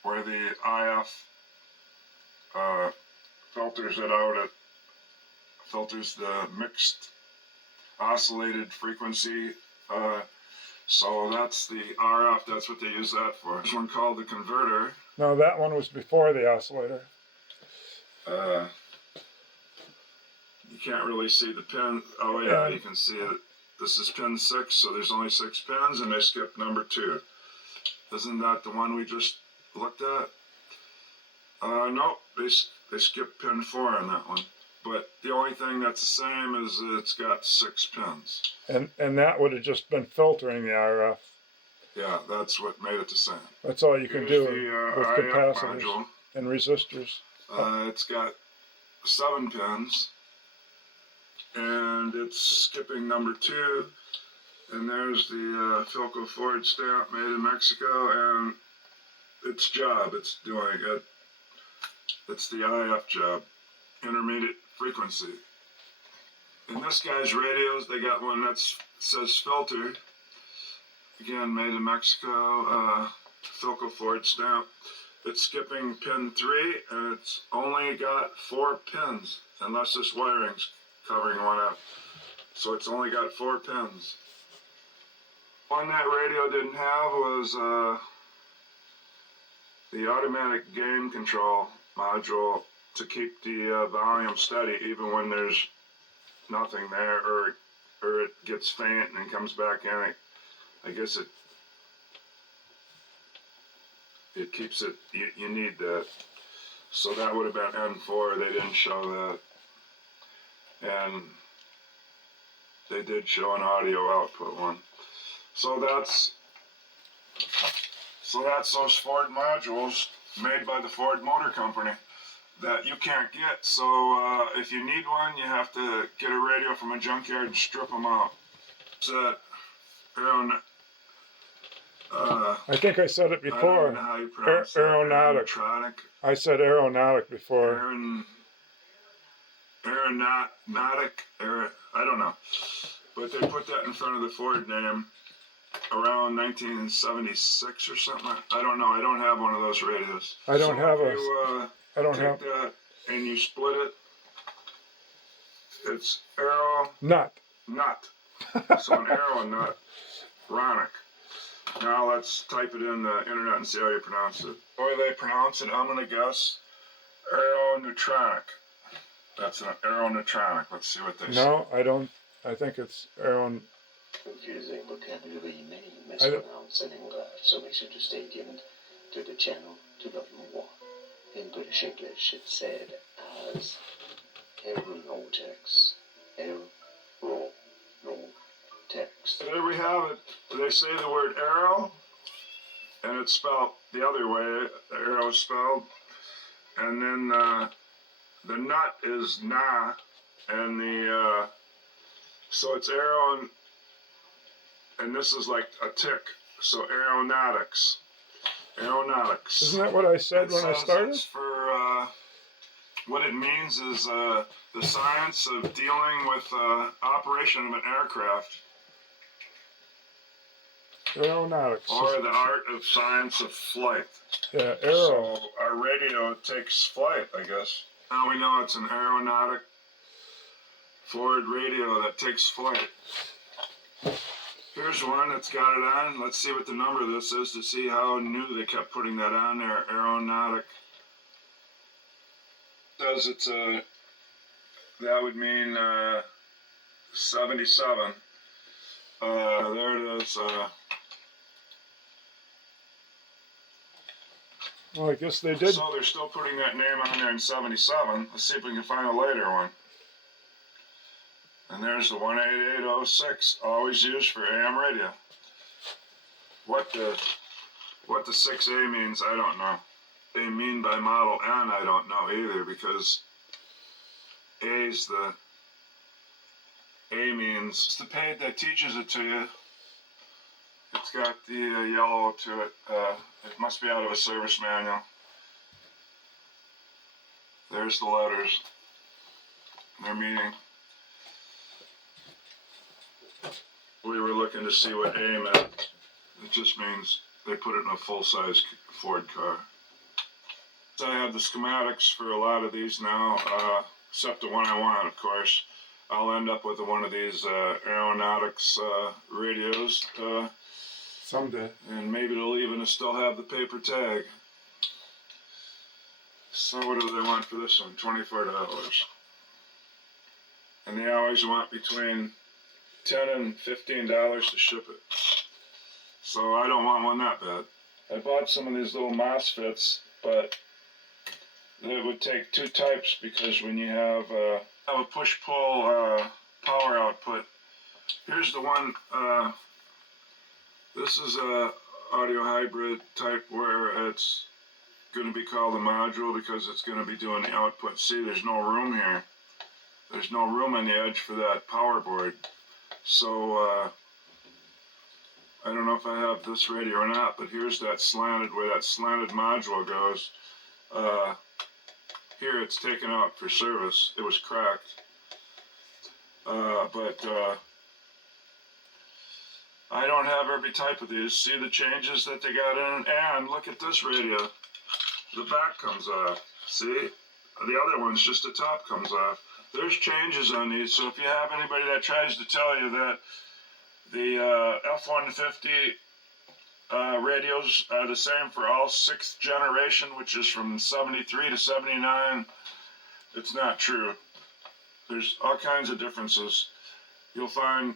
where the IF filters it out, it filters the mixed oscillated frequency. So that's the RF, that's what they use that for. There's one called the converter. No, that one was before the oscillator. You can't really see the pin. Oh yeah, you can see it. This is pin 6, so there's only 6 pins, and they skip number 2. Isn't that the one we just looked at? Nope, they skip pin 4 on that one. But the only thing that's the same is that it's got 6 pins. And that would have just been filtering the RF. Yeah, that's what made it the same. That's all you can do with IF capacitors module. and resistors. It's got 7 pins, and it's skipping number 2. And there's the Philco Ford stamp made in Mexico, and its job, it's doing it. It's the IF job, intermediate frequency. In this guy's radios, they got one that says filter. Again, made in Mexico, Philco Ford stamp. It's skipping pin 3, and it's only got 4 pins, unless this wiring's covering one up. So it's only got 4 pins. One that radio didn't have was the automatic gain control module to keep the volume steady even when there's nothing there, or it gets faint and comes back in. I guess it keeps it, you need that. So that would have been N4, they didn't show that. And they did show an audio output one. So that's those Ford modules made by the Ford Motor Company that you can't get. So if you need one, you have to get a radio from a junkyard and strip them out. So I think I said it before. I don't know how you pronounce aeronautic. Aerotronic. I said aeronautic before. Aeronautic. I don't know. But they put that in front of the Ford name around 1976 or something. I don't know. I don't have one of those radios. I don't have I don't have that, and you split it. It's nut. So an aeronautic. Now let's type it in the internet and see how you pronounce it. The way they pronounce it, I'm gonna guess aeronautronic. That's an aeronetronic. Let's see what they say. No, I don't. I think it's aeron. Confusing vocabulary, many I don't- mispronounce in English, so make sure to stay tuned to the channel to learn more. In British English, it's said as aeronautics. Aeronautics. There we have it. They say the word arrow, and it's spelled the other way. Arrow is spelled, and then the nut is na, and the so it's arrow, and this is like a tick. So aeronautics. Aeronautics. Isn't that what I said when I started? It's for what it means is the science of dealing with operation of an aircraft, Aeronautics. or the art of science of flight. Yeah, aero. So our radio takes flight, I guess. Now we know it's an aeronautic forward radio that takes flight. Here's one that's got it on. Let's see what the number of this is to see how new they kept putting that on there. Aeronautic. Says it's a, that would mean 77. There it is. Well, I guess they did. So they're still putting that name on there in 77. Let's see if we can find a later one. And there's the 18806, always used for AM radio. What the 6A means, I don't know. They mean by Model N, I don't know either, because A's the A means it's the page that teaches it to you. It's got the yellow to it. It must be out of a service manual. There's the letters. Their meaning. We were looking to see what A meant. It just means they put it in a full-size Ford car. So I have the schematics for a lot of these now, except the one I want, of course. I'll end up with one of these aeronautics radios. Someday. And maybe it'll even still have the paper tag. So what do they want for this one? $24. And they always want between $10 and $15 to ship it. So I don't want one that bad. I bought some of these little MOSFETs, but it would take two types, because when you have a push-pull power output, here's the one, this is a audio hybrid type where it's going to be called a module because it's going to be doing the output. See, there's no room here. There's no room on the edge for that power board. So, I don't know if I have this radio or not, but here's that slanted, where that slanted module goes. Here it's taken out for service. It was cracked. But I don't have every type of these. See the changes that they got in? And look at this radio. The back comes off. See? The other one's just the top comes off. There's changes on these, so if you have anybody that tries to tell you that the F-150 radios are the same for all 6th generation, which is from 73 to 79, it's not true. There's all kinds of differences. You'll find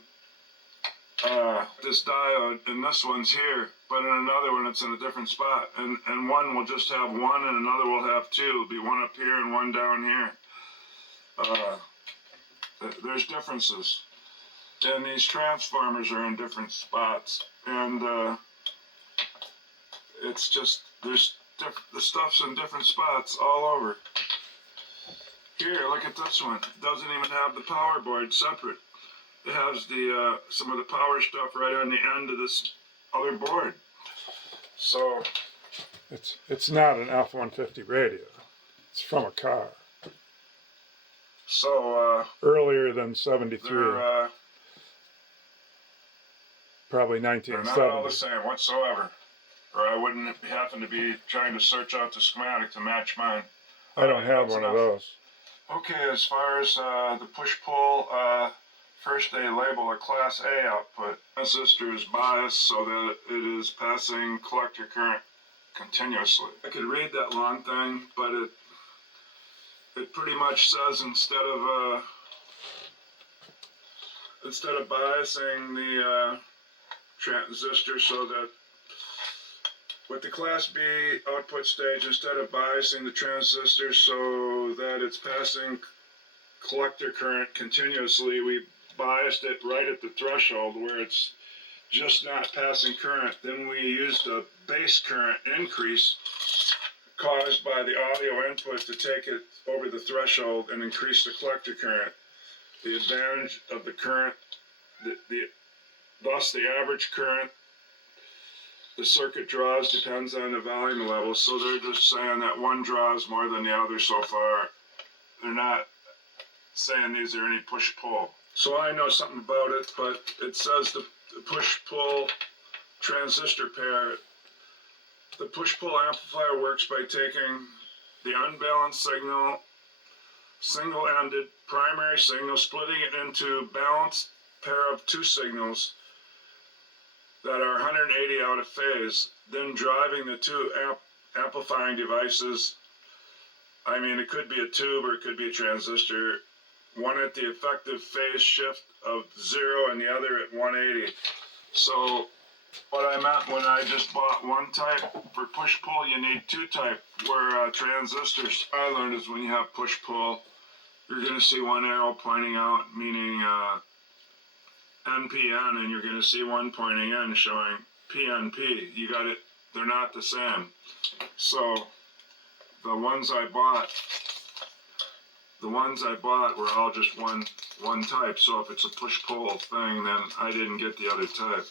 this diode, and this one's here, but in another one it's in a different spot, and one will just have one and another will have two. It'll be one up here and one down here. There's differences, and these transformers are in different spots, and it's just the stuff's in different spots all over. Here, look at this one. It doesn't even have the power board separate. It has the some of the power stuff right on the end of this other board. So it's not an F-150 radio. It's from a car. So earlier than 73. Probably they're 1970. not all the same whatsoever. Or I wouldn't happen to be trying to search out the schematic to match mine. I don't have one of those. Okay, as far as the push-pull, first they label a Class A output. Transistor is biased so that it is passing collector current continuously. I could read that long thing, but it pretty much says instead of biasing the transistor so that with the Class B output stage, instead of biasing the transistor so that it's passing collector current continuously, we biased it right at the threshold where it's just not passing current. Then we used a base current increase caused by the audio input to take it over the threshold and increase the collector current. The advantage of the current, thus the average current the circuit draws depends on the volume level. So they're just saying that one draws more than the other so far. They're not saying these are any push-pull. So I know something about it, but it says the push-pull transistor pair. The push-pull amplifier works by taking the unbalanced signal, single-ended primary signal, splitting it into balanced pair of two signals that are 180 out of phase, then driving the two amplifying devices. I mean, it could be a tube or it could be a transistor, one at the effective phase shift of 0 and the other at 180. So what I meant when I just bought one type, for push-pull you need two type, where transistors, I learned, is when you have push-pull, you're going to see one arrow pointing out, meaning NPN, and you're going to see one pointing in showing PNP. You got it. They're not the same. So the ones I bought were all just one type. So if it's a push-pull thing, then I didn't get the other type.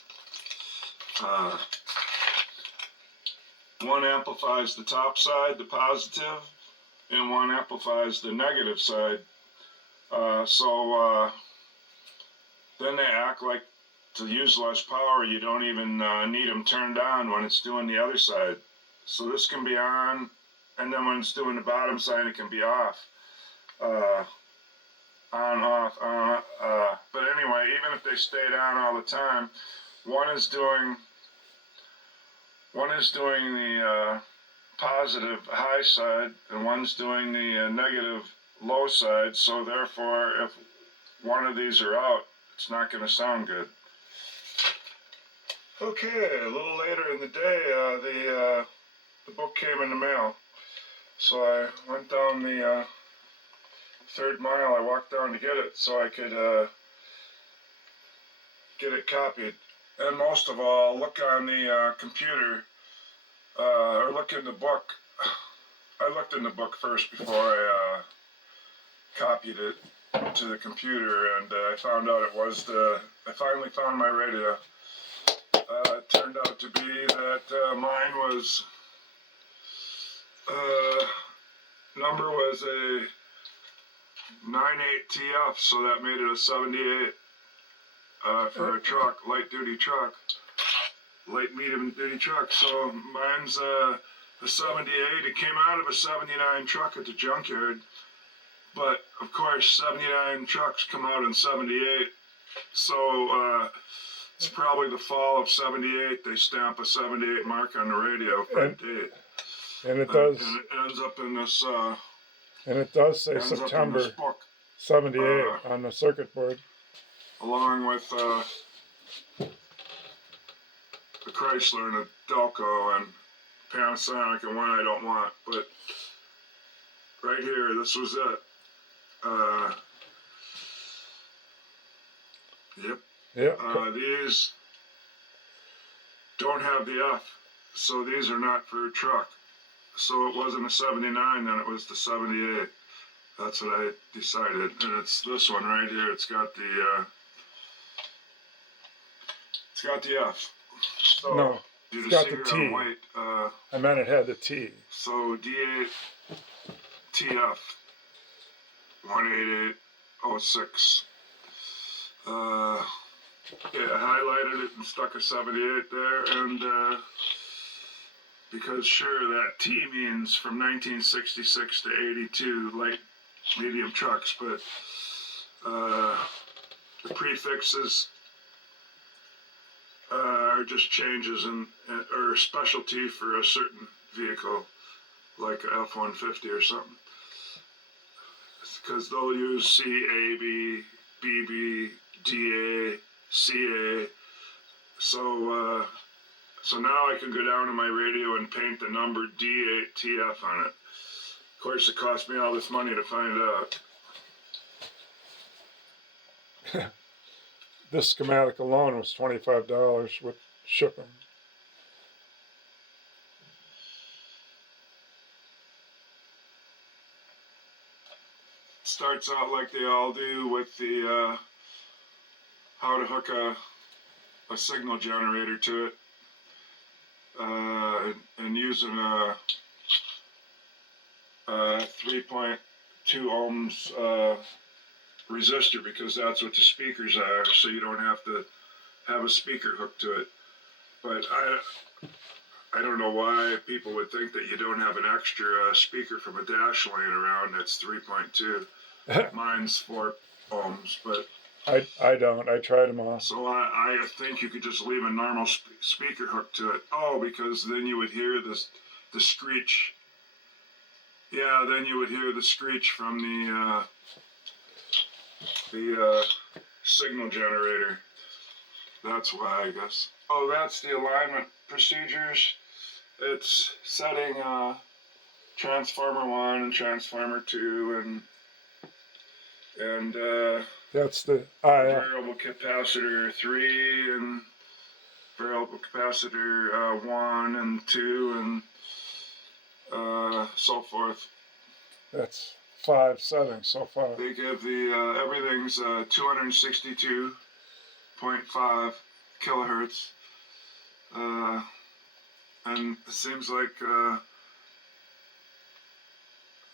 One amplifies the top side, the positive, and one amplifies the negative side. Then they act like to use less power, you don't even need them turned on when it's doing the other side. So this can be on, and then when it's doing the bottom side, it can be off. On, off, on. But anyway, even if they stayed on all the time, one is doing the positive high side, and one's doing the negative low side. So therefore, if one of these are out, it's not going to sound good. Okay, a little later in the day, the book came in the mail. So I went down the 3rd mile. I walked down to get it so I could get it copied. And most of all, look on the computer, or look in the book. I looked in the book first before I copied it to the computer, and I found out it was I finally found my radio. It turned out to be that mine was, number was a 98TF, so that made it a 78 for a truck, light medium duty truck. So mine's a 78. It came out of a 79 truck at the junkyard. But, of course, 79 trucks come out in 78, so it's probably the fall of 78. They stamp a 78 mark on the radio for a date. And it does. And it ends up in this. And it does say September 78 on the circuit board. Along with the Chrysler and a Delco and Panasonic and one I don't want. But right here, this was it. Yep. These don't have the F, so these are not for a truck. So it wasn't a 79, then it was the 78. That's what I decided. And it's this one right here. It's got the F. So no, it's got the T. White, I meant it had the T. So D8TF 18806. Yeah, I highlighted it and stuck a 78 there, and because sure, that T means from 1966 to 82 light medium trucks, but the prefixes are just changes or specialty for a certain vehicle, like a F-150 or something. because they'll use C, A, B, B, B, D, A, C, A. So now I can go down to my radio and paint the number D8TF on it. Of course, it cost me all this money to find out. This schematic alone was $25 with shipping. Starts out like they all do with the how to hook a signal generator to it, and using a 3.2 ohms resistor, because that's what the speakers are, so you don't have to have a speaker hooked to it. But I don't know why people would think that you don't have an extra speaker from a dash laying around that's 3.2. Mine's 4 ohms, but I don't. I tried them all. so I think you could just leave a normal speaker hooked to it. Oh, because then you would hear the screech. Yeah, then you would hear the screech from the signal generator. That's why, I guess. Oh, that's the alignment procedures. It's setting transformer 1 and transformer 2 and That's the IF. variable capacitor 3 and variable capacitor 1 and 2 and so forth. That's 5 settings so far. They give the everything's 262.5 kilohertz, and it seems like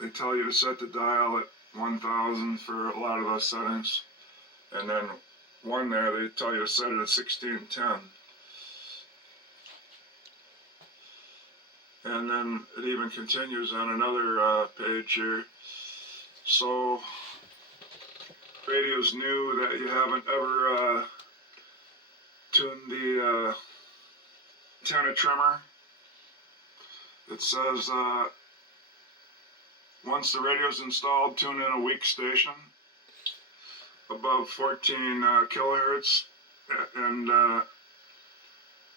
they tell you to set the dial at 1000 for a lot of those settings, and then one there they tell you to set it at 1610, and then it even continues on another page here. So radios new that you haven't ever tuned the antenna trimmer. It says once the radio's installed, tune in a weak station above 14 kilohertz, and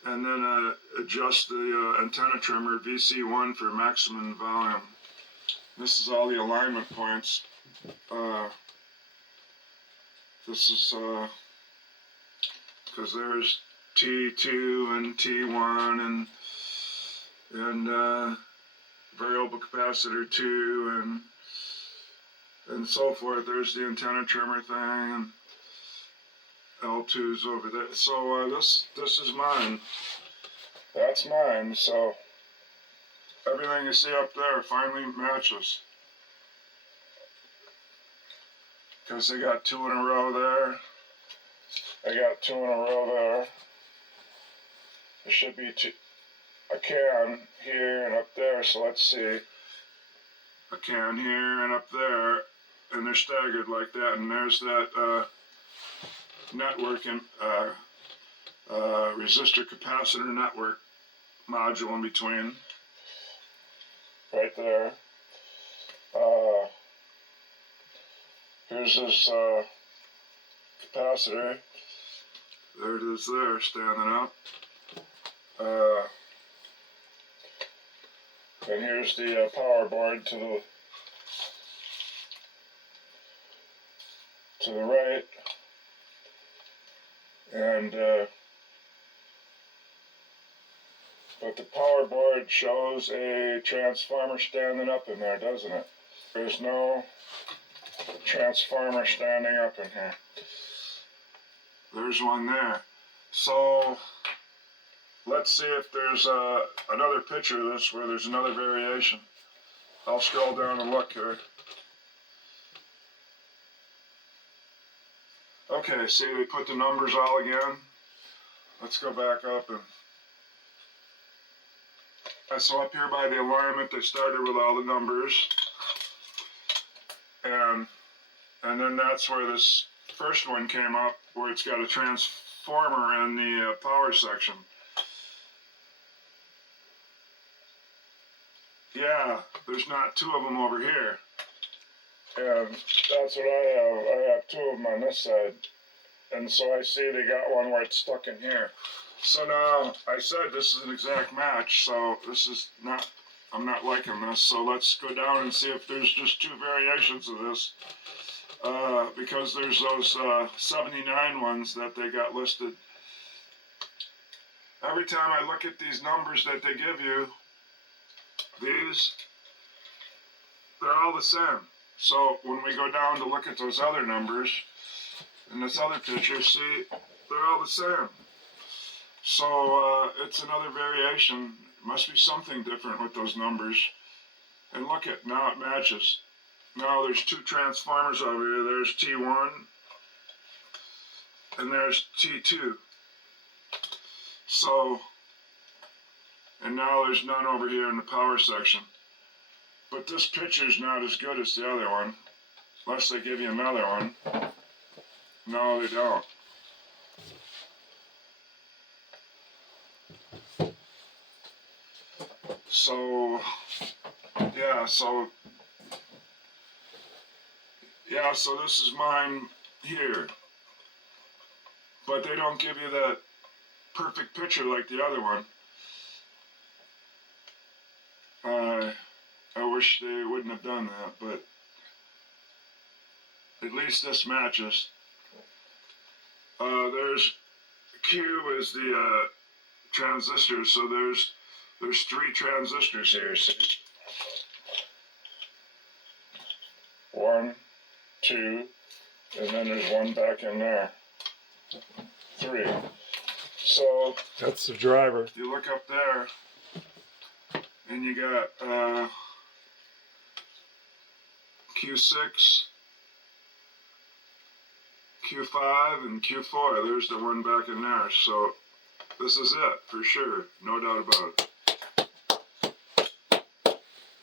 then adjust the antenna trimmer VC1 for maximum volume. This is all the alignment points. This is because there's T2 and T1 and variable capacitor 2 and so forth. There's the antenna trimmer thing, and L2's over there. So this is mine. That's mine. So everything you see up there finally matches, because they got 2 in a row there. I got 2 in a row there. There should be a can here and up there, so let's see. A can here and up there, and they're staggered like that, and there's that network and resistor capacitor network module in between. Right there. Here's this capacitor. There it is there, standing up. And here's the power board to the right. And but the power board shows a transformer standing up in there, doesn't it? There's no transformer standing up in here. There's one there. So let's see if there's another picture of this where there's another variation. I'll scroll down and look here. Okay, see, they put the numbers all again. Let's go back up and so up here by the alignment, they started with all the numbers, and then that's where this first one came up, where it's got a transformer in the power section. Yeah, there's not 2 of them over here. And that's what I have. I have two of them on this side. And so I see they got one where it's stuck in here. So now I said this is an exact match, so this is not, I'm not liking this. So let's go down and see if there's just two variations of this. Because there's those 79 ones that they got listed. Every time I look at these numbers that they give you, they're all the same. So when we go down to look at those other numbers, in this other picture, see, they're all the same. So it's another variation. Must be something different with those numbers. And look at, now it matches. Now there's two transformers over here. There's T1 and there's T2. So, and now there's none over here in the power section. But this picture's not as good as the other one, unless they give you another one. No, they don't. So, yeah, so this is mine here. But they don't give you that perfect picture like the other one. I wish they wouldn't have done that, but at least this matches. There's Q is the transistor, so there's three transistors here. See? 1, 2, and then there's one back in there. 3. So That's the driver. you look up there, and you got Q6, Q5, and Q4. There's the one back in there. So this is it for sure, no doubt about it.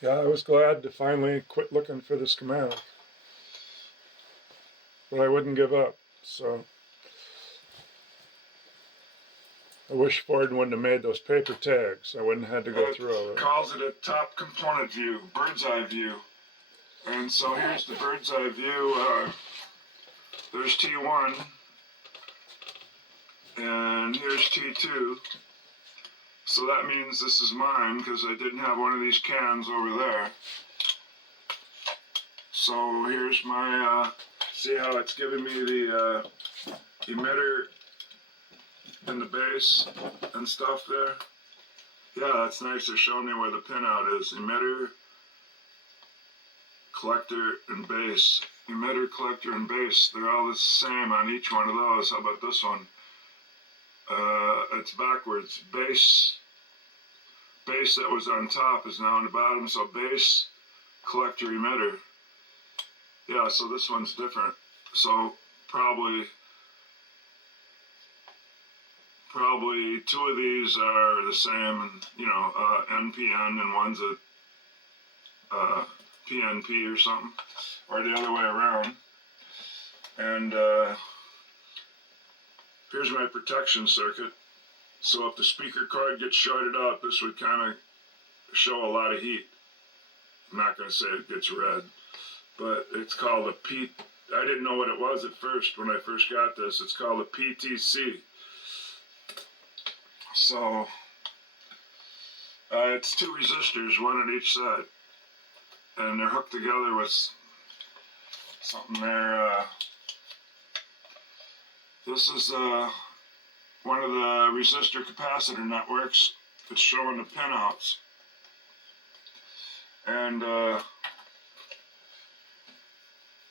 Yeah, I was glad to finally quit looking for the schematic. But I wouldn't give up, so I wish Ford wouldn't have made those paper tags. I wouldn't have had to go through all It that. calls it a top component view, bird's eye view. And so here's the bird's eye view. There's T1, and here's T2. So that means this is mine because I didn't have one of these cans over there. So here's my, see how it's giving me the emitter and the base and stuff there? Yeah, that's nice. They're showing me where the pinout is. Emitter, collector, and base. Emitter, collector, and base. They're all the same on each one of those. How about this one? It's backwards. Base that was on top is now on the bottom. So base, collector, emitter. Yeah, so this one's different. So probably two of these are the same, and you know, NPN, and one's a PNP or something, or the other way around. And here's my protection circuit. So if the speaker card gets shorted out, this would kind of show a lot of heat. I'm not going to say it gets red, but it's called a P. I didn't know what it was at first when I first got this. It's called a PTC. So it's two resistors, one on each side, and they're hooked together with something there. This is one of the resistor capacitor networks. It's showing the pinouts, and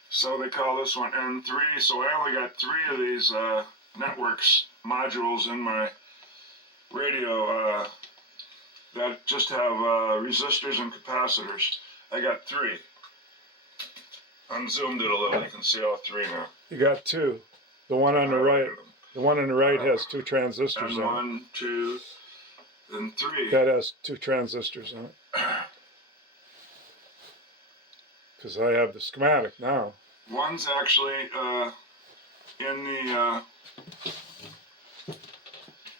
so they call this one N3. So I only got 3 of these networks modules in my radio that just have resistors and capacitors. I got 3. Unzoomed it a little. You can see all 3 now. You got 2. The one on the right. The one on the right has 2 transistors And on it. 1, 2, and 3. That has 2 transistors on it. Because I have the schematic now. One's actually in the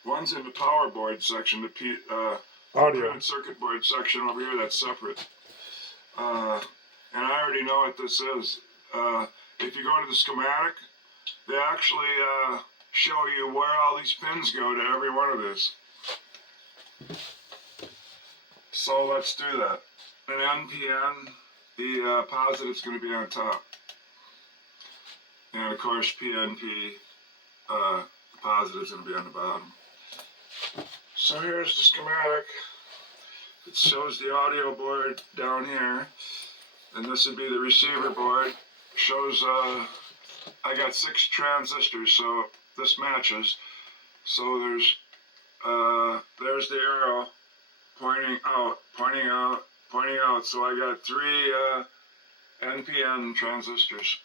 one's in the power board section, the Audio. printed circuit board section over here. That's separate. and I already know what this is. If you go to the schematic, they actually show you where all these pins go to every one of these. So let's do that. An NPN, the positive's going to be on top. And of course PNP, the positive's going to be on the bottom. So here's the schematic. It shows the audio board down here. And this would be the receiver board. Shows, I got 6 transistors, so this matches. So there's the arrow pointing out, pointing out, pointing out. So I got 3 NPN transistors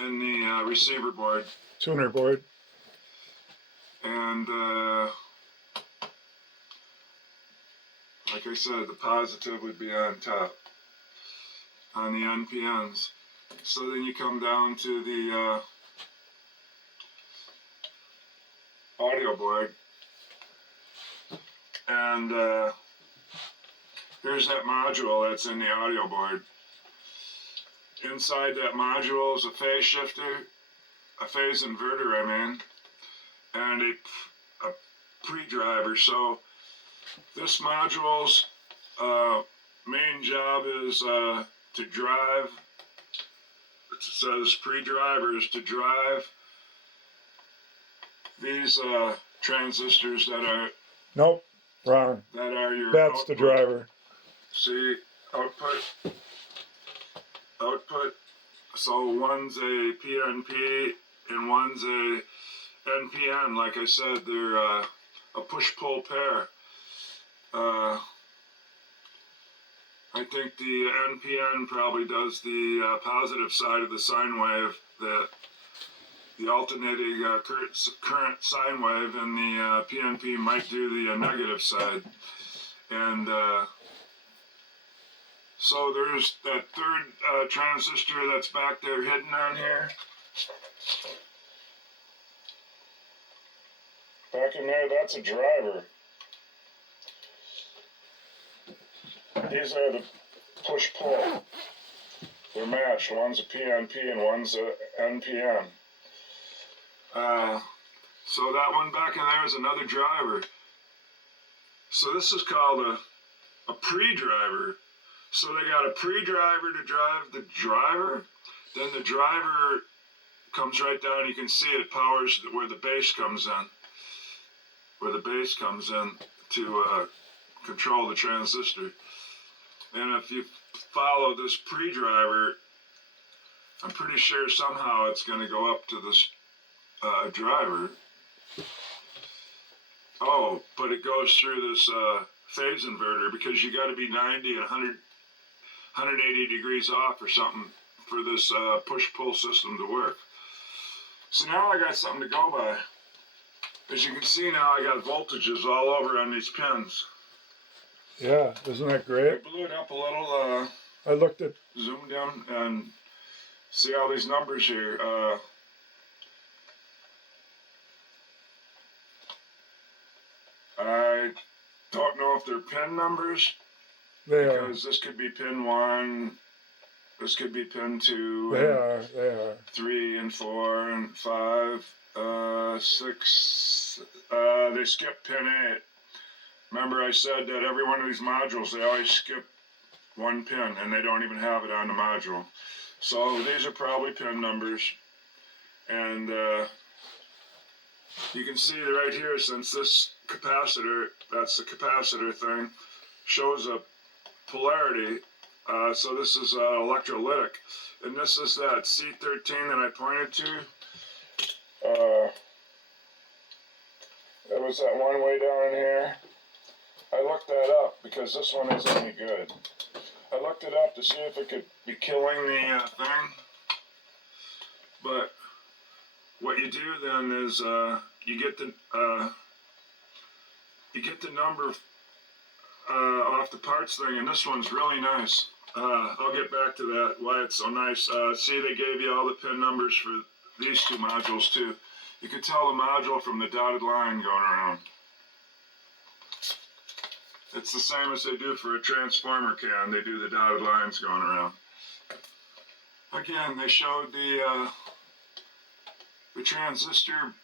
in the receiver board. Tuner board. And like I said, the positive would be on top on the NPNs. So then you come down to the audio board, and here's that module that's in the audio board. Inside that module is a phase shifter, a phase inverter, I mean, and a pre-driver. So this module's main job is to drive. It says pre-driver is to drive these transistors that are. Nope, wrong. That are your. That's output. the driver. See, output. So one's a PNP and one's a NPN. Like I said, they're a push-pull pair. I think the NPN probably does the positive side of the sine wave, the alternating current sine wave, and the PNP might do the negative side. And so there's that third transistor that's back there hidden on here. Back in there, that's a driver. These are the push-pull. They're matched. One's a PNP and one's a NPN. So that one back in there is another driver. So this is called a pre-driver. So they got a pre-driver to drive the driver. Then the driver comes right down. You can see it powers where the bass comes in. Where the bass comes in to control the transistor. And if you follow this pre-driver, I'm pretty sure somehow it's going to go up to this driver. Oh, but it goes through this phase inverter because you got to be 90 and 180 degrees off or something for this push-pull system to work. So now I got something to go by. As you can see now, I got voltages all over on these pins. Yeah, isn't that I great? blew it up a little, I looked at. zoomed in, and see all these numbers here. I don't know if they're pin numbers, They are. because this could be pin 1, this could be pin 2, They and are. They are. 3 and 4 and 5, 6. They skipped pin 8. Remember I said that every one of these modules, they always skip one pin, and they don't even have it on the module. So these are probably pin numbers. And you can see right here, since this capacitor, that's the capacitor thing, shows a polarity. So this is electrolytic. And this is that C13 that I pointed to. There was that one way down here. I looked that up because this one isn't any good. I looked it up to see if it could be killing the thing. But what you do then is you get the number off the parts thing, and this one's really nice. I'll get back to that, why it's so nice. See, they gave you all the pin numbers for these two modules too. You can tell the module from the dotted line going around. It's the same as they do for a transformer can. They do the dotted lines going around. Again, they showed the transistor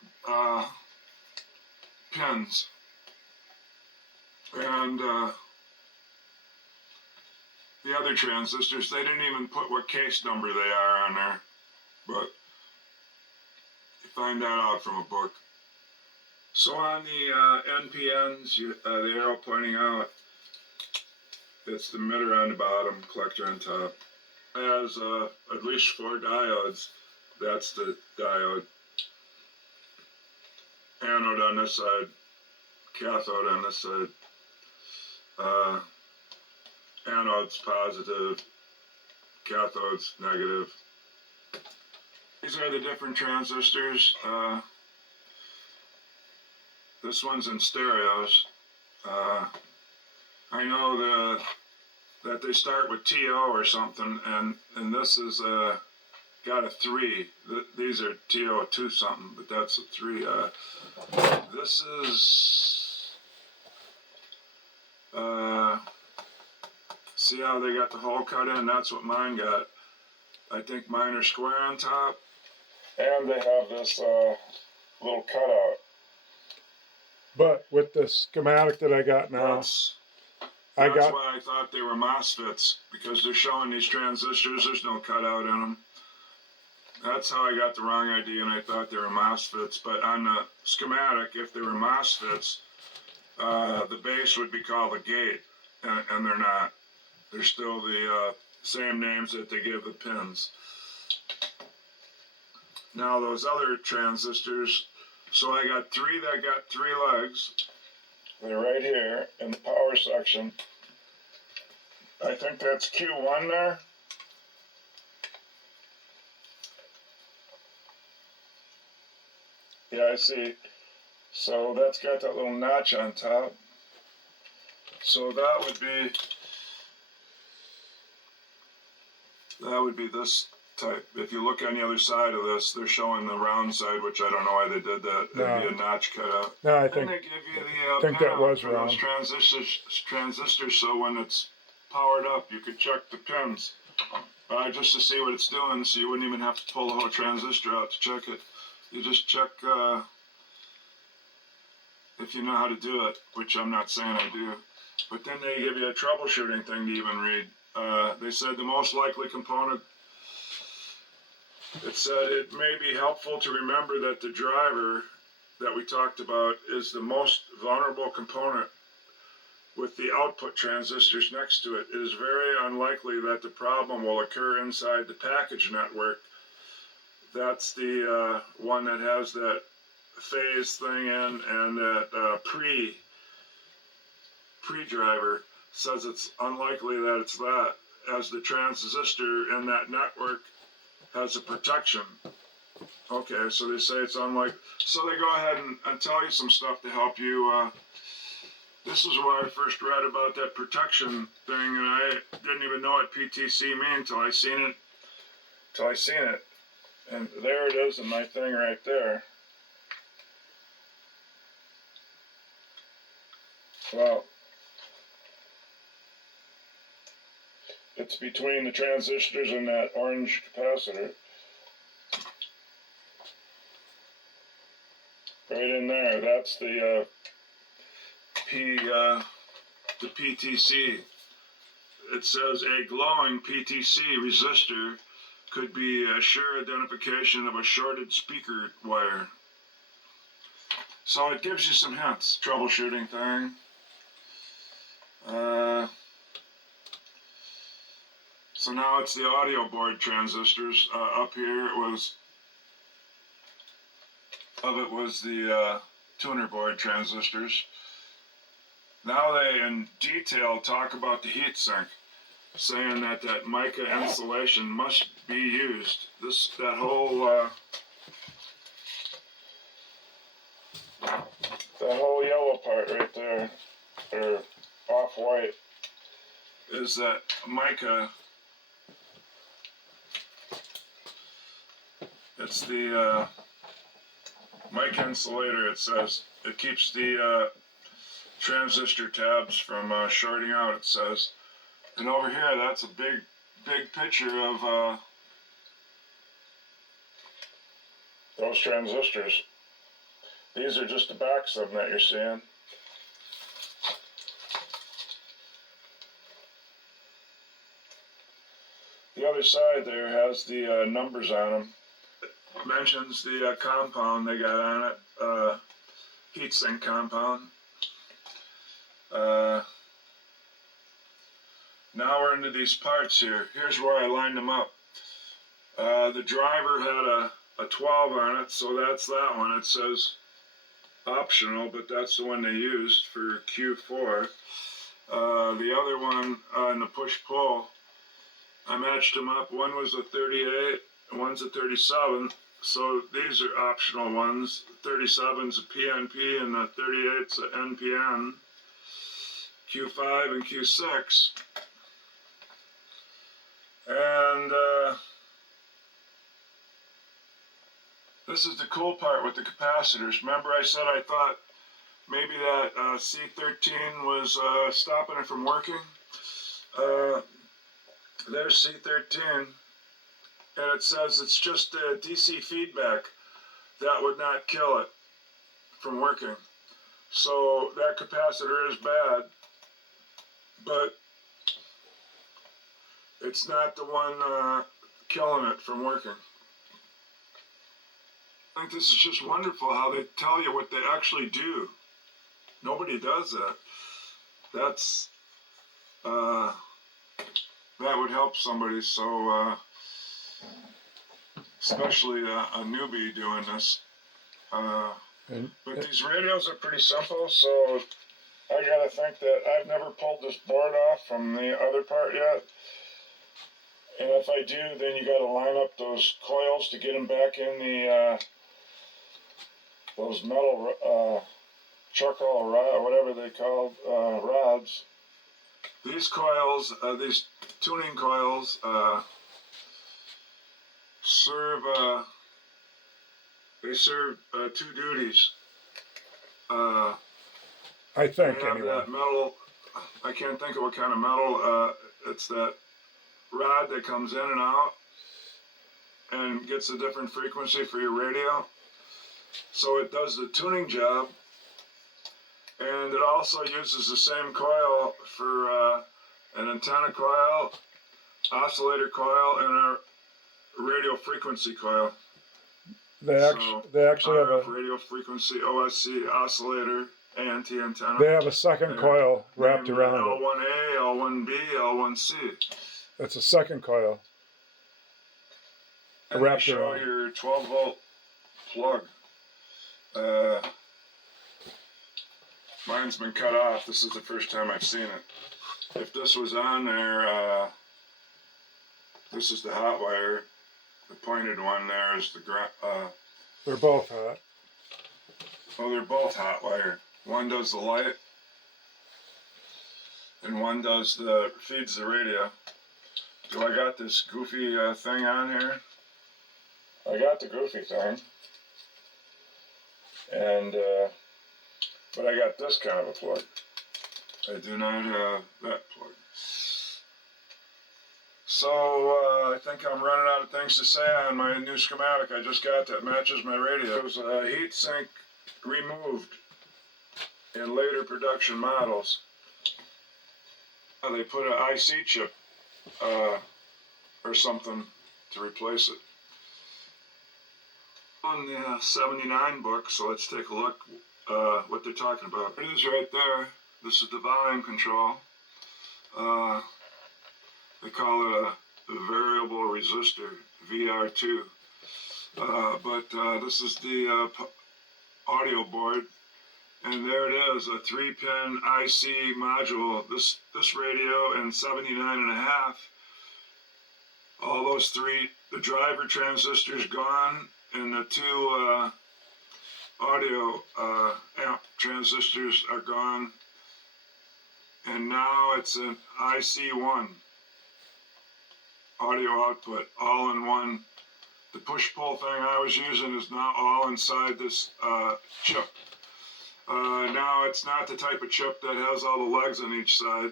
pins, and the other transistors. They didn't even put what case number they are on there, but you find that out from a book. So on the NPNs, the arrow pointing out, it's the emitter on the bottom, collector on top. It has at least 4 diodes. That's the diode. Anode on this side, cathode on this side. Anode's positive, cathode's negative. These are the different transistors. This one's in stereos. I know that they start with TO or something, and this is got a 3. These are TO2 something, but that's a 3. This is see how they got the hole cut in? That's what mine got. I think mine are square on top, and they have this little cutout. But with the schematic that I got now, That's why I thought they were MOSFETs, because they're showing these transistors. There's no cutout in them. That's how I got the wrong idea, and I thought they were MOSFETs. But on the schematic, if they were MOSFETs, the base would be called a gate, and they're not. They're still the same names that they give the pins. Now those other transistors, so I got 3 that got 3 legs. They're right here in the power section. I think that's Q1 there. Yeah, I see. So that's got that little notch on top. So that would be this type. If you look on the other side of this, they're showing the round side, which I don't know why they did that. There'd be a notch cut out. No, I And think they give you the think pin that out was for wrong. those transistors, so when it's powered up, you could check the pins. Just to see what it's doing, so you wouldn't even have to pull the whole transistor out to check it. You just check if you know how to do it, which I'm not saying I do. But then they give you a troubleshooting thing to even read. They said the most likely component, it said it may be helpful to remember that the driver that we talked about is the most vulnerable component with the output transistors next to it. It is very unlikely that the problem will occur inside the package network. That's the one that has that phase thing in, and that pre-driver says it's unlikely that it's that, as the transistor in that network has a protection. Okay, so they say it's unlikely. So they go ahead and tell you some stuff to help you. This is where I first read about that protection thing, and I didn't even know what PTC meant until I seen it. And there it is in my thing right there. Well, it's between the transistors and that orange capacitor. Right in there, that's the PTC. It says a glowing PTC resistor could be a sure identification of a shorted speaker wire. So it gives you some hints, troubleshooting thing. So now it's the audio board transistors. Up here was the tuner board transistors. Now they in detail talk about the heatsink, saying that mica insulation must be used. That whole yellow part right there, or off-white, is that mica. It's the mica insulator. It says it keeps the transistor tabs from shorting out, it says. And over here, that's a big picture of those transistors. These are just the backs of them that you're seeing. The other side there has the numbers on them. It mentions the compound they got on it, heatsink compound. Now we're into these parts here. Here's where I lined them up. The driver had a 12 on it, so that's that one. It says optional, but that's the one they used for Q4. The other one in the push-pull, I matched them up. One was a 38, and one's a 37. So these are optional ones. The 37's a PNP, and the 38's a NPN. Q5 and Q6. And this is the cool part with the capacitors. Remember I said I thought maybe that C13 was stopping it from working? There's C13, and it says it's just a DC feedback. That would not kill it from working. So that capacitor is bad, but it's not the one killing it from working. I think this is just wonderful how they tell you what they actually do. Nobody does that. That's that would help somebody, so especially a newbie doing this. But these radios are pretty simple, so I gotta think that I've never pulled this board off from the other part yet. And if I do, then you gotta line up those coils to get them back in the those metal charcoal rod, whatever they call rods. These coils, these tuning coils, serve they serve two duties. I think anyway. That metal, I can't think of what kind of metal. It's that rod that comes in and out and gets a different frequency for your radio. So it does the tuning job, and it also uses the same coil for an antenna coil, oscillator coil, and a radio frequency coil. They actually have a radio frequency OSC oscillator antenna. They have a second coil wrapped around it. L1A, L1B, L1C. That's a second coil. And wrapped they show around. your 12-volt plug. Mine's been cut off. This is the first time I've seen it. If this was on there, this is the hot wire. The pointed one there is the They're both hot. Oh, they're both hot wire. One does the light, and one does feeds the radio. Do I got this goofy thing on here? I got the goofy thing, and but I got this kind of a plug. I do not have that plug. So I think I'm running out of things to say on my new schematic I just got that matches my radio. It was a heat sink removed in later production models. They put an IC chip or something to replace it. On the 79 book, so let's take a look what they're talking about. It is right there. This is the volume control. They call it a variable resistor, VR2. But this is the audio board, and there it is, a 3-pin IC module. This radio and 79.5. All those three, the driver transistors gone, and the two audio amp transistors are gone. And now it's an IC1 audio output, all in one. The push-pull thing I was using is now all inside this chip. Now it's not the type of chip that has all the legs on each side.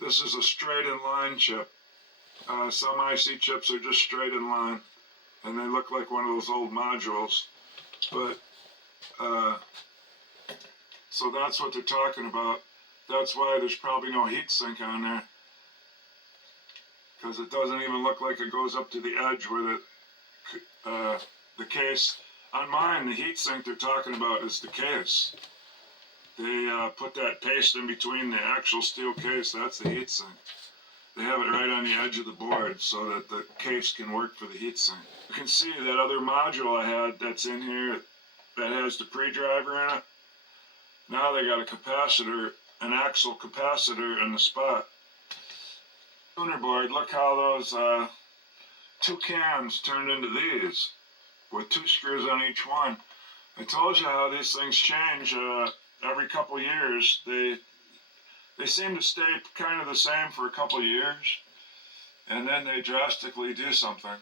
This is a straight in line chip. Some IC chips are just straight in line, and they look like one of those old modules. But so that's what they're talking about. That's why there's probably no heat sink on there, because it doesn't even look like it goes up to the edge where the case. On mine, the heat sink they're talking about is the case. They put that paste in between the actual steel case. That's the heat sink. They have it right on the edge of the board so that the case can work for the heat sink. You can see that other module I had that's in here that has the pre-driver in it. Now they got a capacitor, an axle capacitor in the spot. Tuner board, look how those two cams turned into these with 2 screws on each one. I told you how these things change every couple years. They seem to stay kind of the same for a couple years, and then they drastically do something.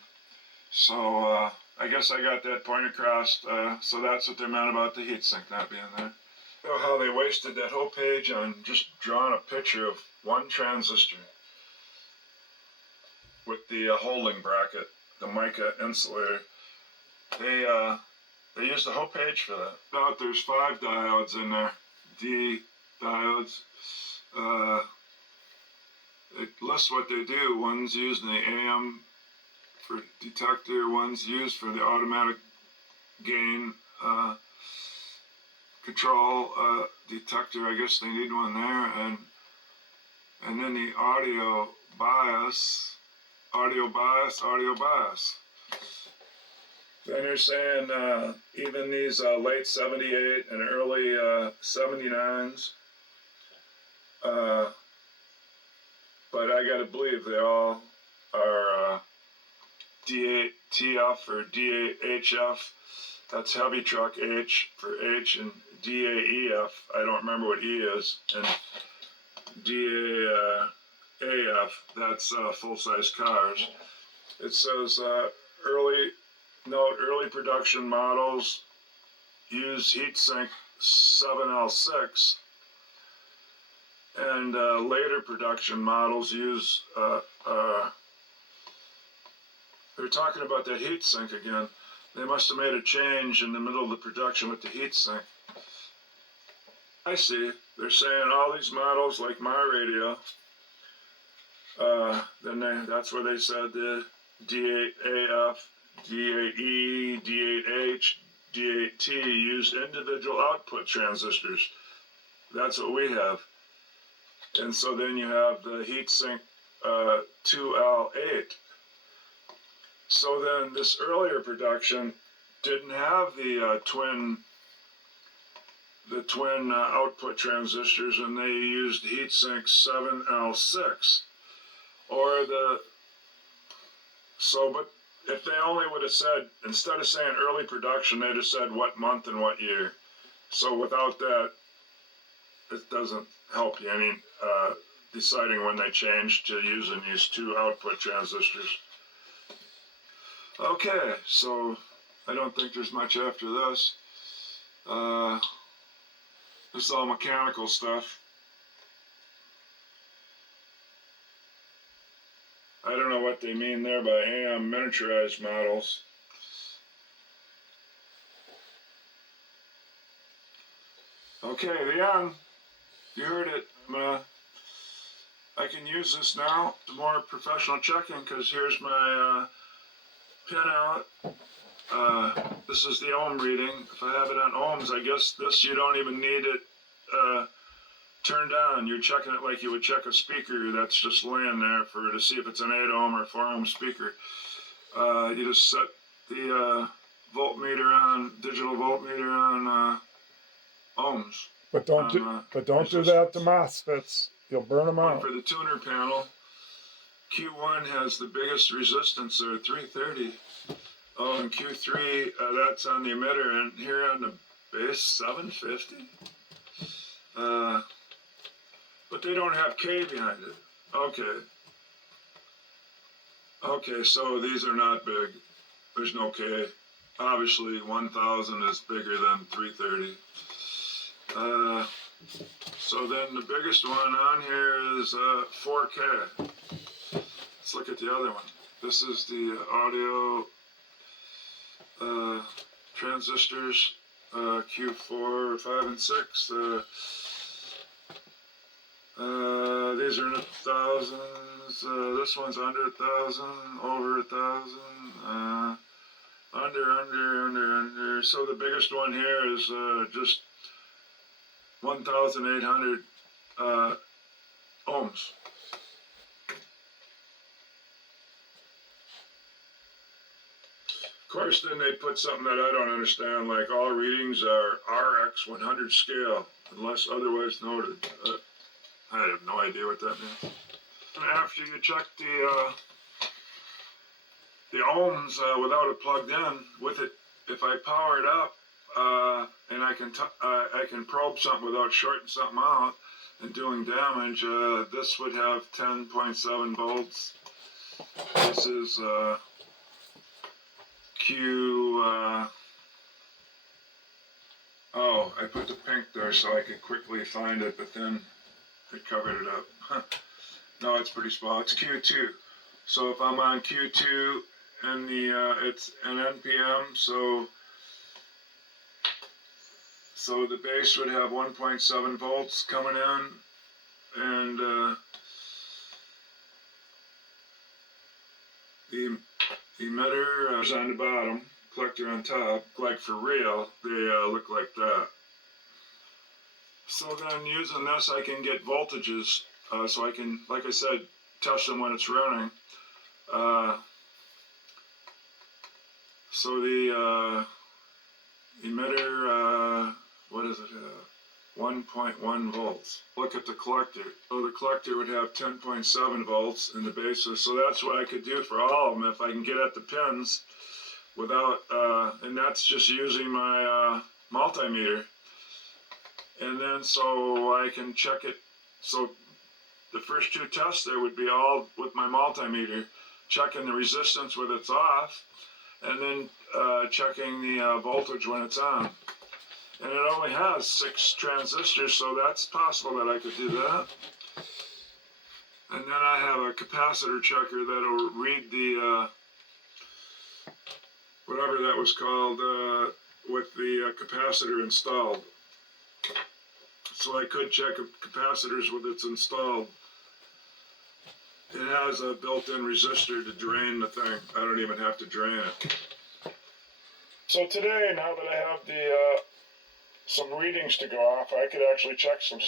So I guess I got that point across. So that's what they meant about the heatsink not being there. You know how they wasted that whole page on just drawing a picture of one transistor with the holding bracket, the mica insulator. They used the whole page for that. Now there's 5 diodes in there, D diodes. It lists what they do. One's used in the AM for detector, one's used for the automatic gain control detector. I guess they need one there, and then the audio bias. Then they're saying even these late 78 and early 79s, but I gotta believe they all are D8TF or D8HF. That's heavy truck H for H, and DAEF, I don't remember what E is, and DAAF, that's full-size cars. It says early production models use heatsink 7L6, and later production models use, they're talking about that heatsink again. They must have made a change in the middle of the production with the heatsink. I see. They're saying all these models, like my radio, that's where they said the D8AF, D8E, D8H, D8T use individual output transistors. That's what we have. And so then you have the heatsink 2L8. So then this earlier production didn't have the twin output transistors, and they used heatsink 7L6. But if they only would have said, instead of saying early production, they'd have said what month and what year. So without that, it doesn't help you any deciding when they changed to using these 2 output transistors. Okay, so I don't think there's much after this. This is all mechanical stuff. I don't know what they mean there by AM miniaturized models. Okay, the end. You heard it. I can use this now. Some more professional checking, because here's my pinout. This is the ohm reading. If I have it on ohms, I guess this you don't even need it turned on. You're checking it like you would check a speaker that's just laying there to see if it's an 8 ohm or 4 ohm speaker. You just set the voltmeter on, digital voltmeter on ohms. But don't do that to MOSFETs. You'll burn them out. For the tuner panel, Q1 has the biggest resistance there, 330. Oh, and Q3, that's on the emitter, and here on the base, 750. But they don't have K behind it. Okay, so these are not big. There's no K. Obviously, 1000 is bigger than 330. So then the biggest one on here is 4K. Let's look at the other one. This is the audio transistors, Q4, 5, and 6. These are in the thousands. This one's under 1,000, over 1,000, under. So the biggest one here is just 1,800 ohms. Of course, then they put something that I don't understand, like all readings are RX 100 scale, unless otherwise noted. I have no idea what that means. And after you check the ohms without it plugged in, with it, if I power it up and I can probe something without shorting something out and doing damage, this would have 10.7 volts. This is Q. Oh, I put the pink there so I could quickly find it, but then it covered it up. No, it's pretty small. It's Q2. So if I'm on Q2 and it's an NPM, so the base would have 1.7 volts coming in, and the emitter is on the bottom, collector on top. Like for real, they look like that. So then using this, I can get voltages, so I can, like I said, test them when it's running. So the emitter, what is it, 1.1 volts. Look at the collector. So the collector would have 10.7 volts in the basis, so that's what I could do for all of them if I can get at the pins without, and that's just using my multimeter. And then so I can check it. So the first two tests there would be all with my multimeter, checking the resistance when it's off, and then checking the voltage when it's on. And it only has 6 transistors, so that's possible that I could do that. And then I have a capacitor checker that'll read the whatever that was called with the capacitor installed. So I could check capacitors with it's installed. It has a built-in resistor to drain the thing. I don't even have to drain it. So today, now that I have the some readings to go off, I could actually check some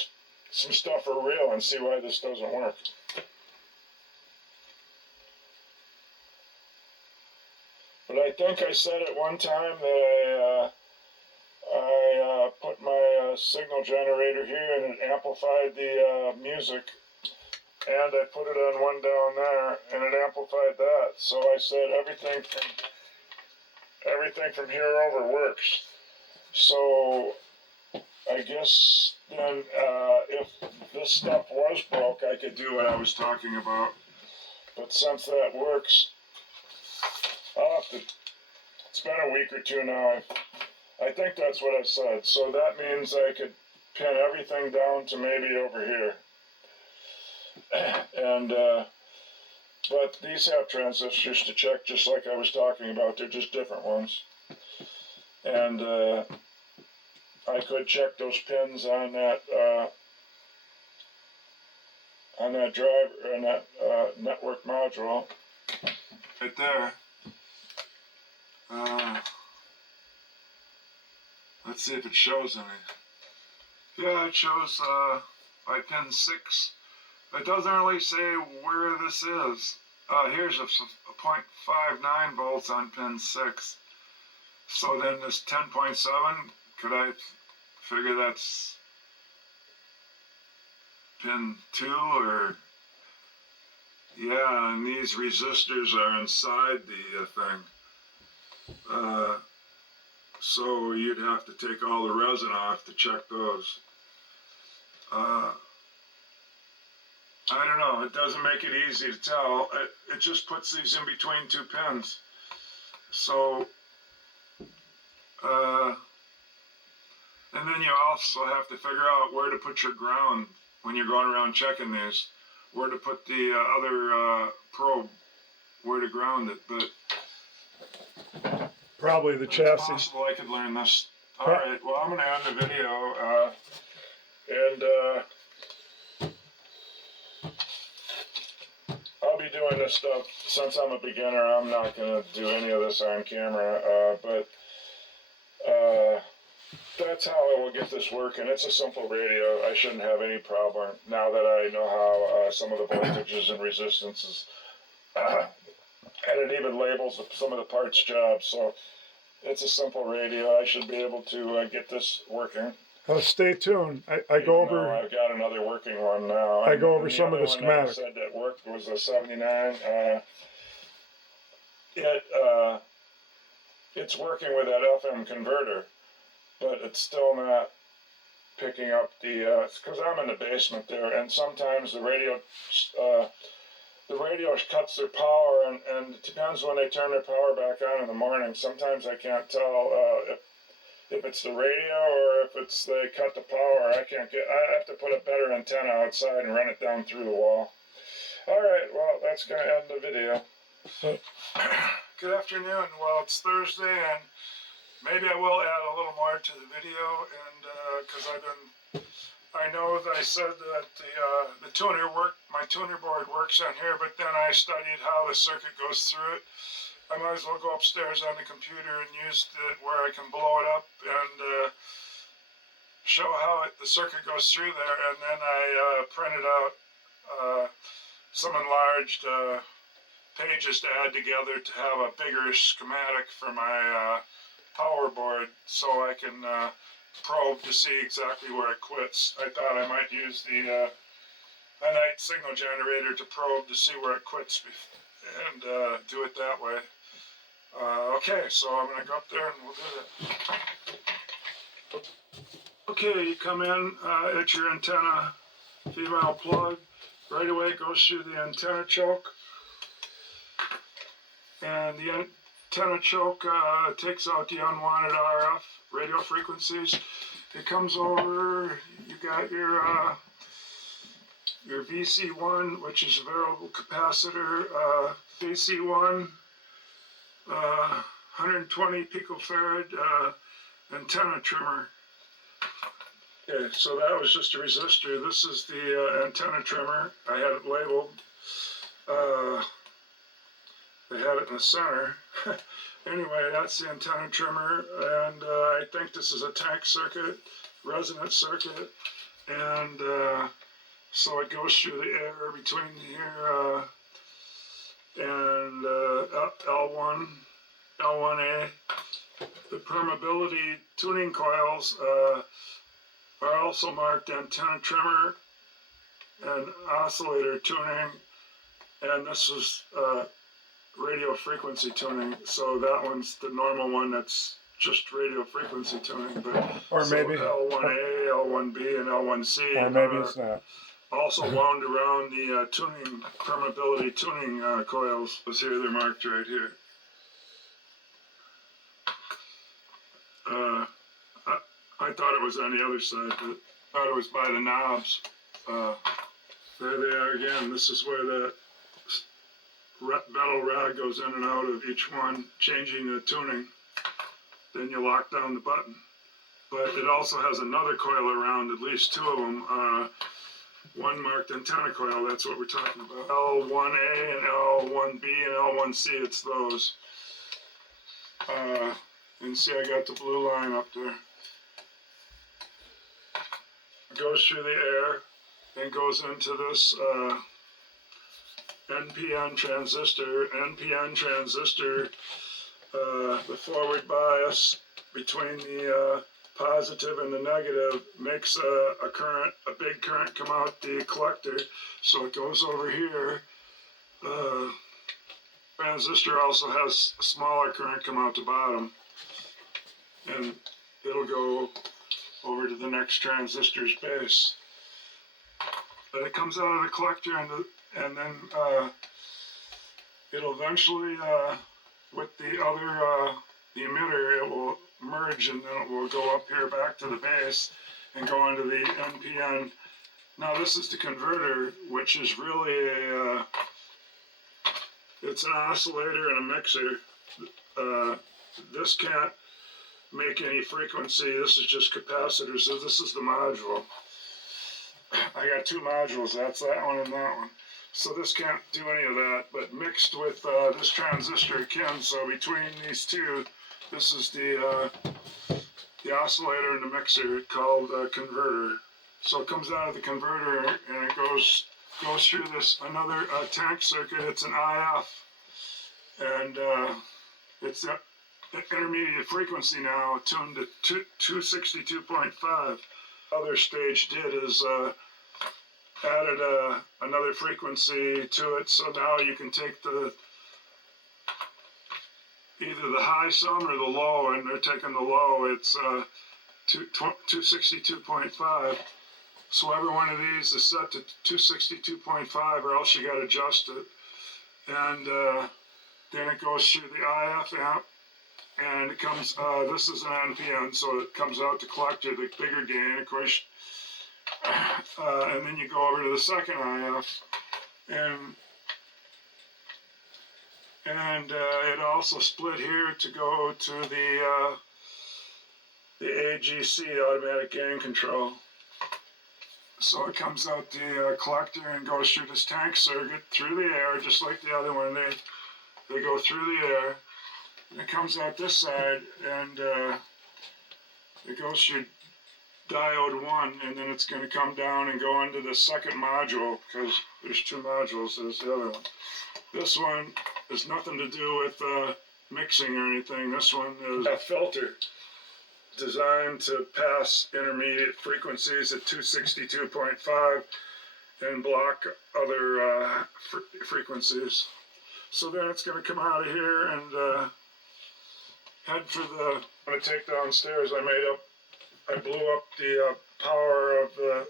stuff for real and see why this doesn't work. But I think I said at one time that I put my signal generator here and it amplified the music, and I put it on one down there and it amplified that. So I said everything from here over works. So I guess then if this stuff was broke, I could do what I was talking about. But since that works, I'll have to, it's been a week or two now. I think that's what I said. So that means I could pin everything down to maybe over here. And, but these have transistors to check just like I was talking about. They're just different ones. And I could check those pins on that driver, on that network module. Right there. Let's see if it shows any. Yeah, it shows by pin 6. It doesn't really say where this is. Here's a 0.59 volts on pin 6. So then this 10.7, could I figure that's pin 2 or? Yeah, and these resistors are inside the thing. So you'd have to take all the resin off to check those. I don't know, it doesn't make it easy to tell. It just puts these in between 2 pins. So, And then you also have to figure out where to put your ground when you're going around checking these, where to put the other probe, where to ground it. But Probably the it's chassis. possible I could learn this. All right, well, I'm going to end the video. I'll be doing this stuff. Since I'm a beginner, I'm not going to do any of this on camera. But that's how I will get this working. It's a simple radio. I shouldn't have any problem now that I know how some of the voltages and resistances, and it even labels some of the parts jobs. So it's a simple radio. I should be able to get this working. Stay tuned. I go over. I've got another working one now. I go over And some of the other one that I schematic. said that worked was a 79. It's working with that FM converter, but it's still not picking up the. Because I'm in the basement there, and sometimes the radio cuts their power, and it depends when they turn their power back on in the morning. Sometimes I can't tell if it's the radio or if it's they cut the power. I have to put a better antenna outside and run it down through the wall. All right, well, that's going to end the video. Good afternoon. Well, it's Thursday, and maybe I will add a little more to the video, and because I know that I said that the tuner my tuner board works on here, but then I studied how the circuit goes through it. I might as well go upstairs on the computer and use it where I can blow it up and show how the circuit goes through there. And then I printed out some enlarged pages to add together to have a bigger schematic for my power board, so I can probe to see exactly where it quits. I thought I might use the night signal generator to probe to see where it quits and do it that way. Okay, so I'm going to go up there and we'll do that. Okay, you come in at your antenna female plug. Right away it goes through the antenna choke. And the antenna choke takes out the unwanted RF radio frequencies. It comes over, you got your VC1, which is a variable capacitor, VC1, 120 picofarad antenna trimmer. Okay, so that was just a resistor. This is the antenna trimmer. I had it labeled. They had it in the center. Anyway, that's the antenna trimmer, and I think this is a tank circuit, resonance circuit, and so it goes through the air between here and L1, L1A. The permeability tuning coils are also marked antenna trimmer and oscillator tuning, and this is radio frequency tuning, so that one's the normal one that's just radio frequency tuning. But Or maybe L1A, L1B, and L1C or maybe it's not. also wound around the tuning permeability tuning coils. Let's here, they're marked right here. I thought it was on the other side, but I thought it was by the knobs. There they are again. This is where the metal rod goes in and out of each one, changing the tuning. Then you lock down the button. But it also has another coil around, at least two of them. One marked antenna coil, that's what we're talking about. L1A and L1B and L1C, it's those. You can see I got the blue line up there. It goes through the air, then goes into this NPN transistor. NPN transistor, the forward bias between the positive and the negative makes a current, a big current come out the collector. So it goes over here. Transistor also has a smaller current come out the bottom, and it'll go over to the next transistor's base. But it comes out of the collector, and then it'll eventually, with the other the emitter, it will merge, and then it will go up here back to the base and go into the NPN. Now this is the converter, which is really it's an oscillator and a mixer. This can't make any frequency. This is just capacitor. So this is the module. I got two modules. That's that one and that one. So this can't do any of that. But mixed with this transistor it can. So between these two, this is the oscillator and the mixer called converter. So it comes out of the converter and it goes through this another tank circuit. It's an IF, and it's the intermediate frequency now tuned to 262.5. Other stage did is added another frequency to it, so now you can take either the high sum or the low, and they're taking the low. It's 262.5. So every one of these is set to 262.5, or else you got to adjust it. And then it goes through the IF amp, and it comes, this is an NPN, so it comes out the collector, the bigger gain, of course. And then you go over to the second IF, and it also split here to go to the AGC, automatic gain control. So it comes out the collector and goes through this tank circuit through the air, just like the other one. They go through the air, and it comes out this side, and it goes through diode 1, and then it's going to come down and go into the second module, because there's two modules. There's the other one. This one has nothing to do with mixing or anything. This one is a filter designed to pass intermediate frequencies at 262.5 and block other frequencies. So then it's going to come out of here and head for the. I'm going to take downstairs. I blew up the power of the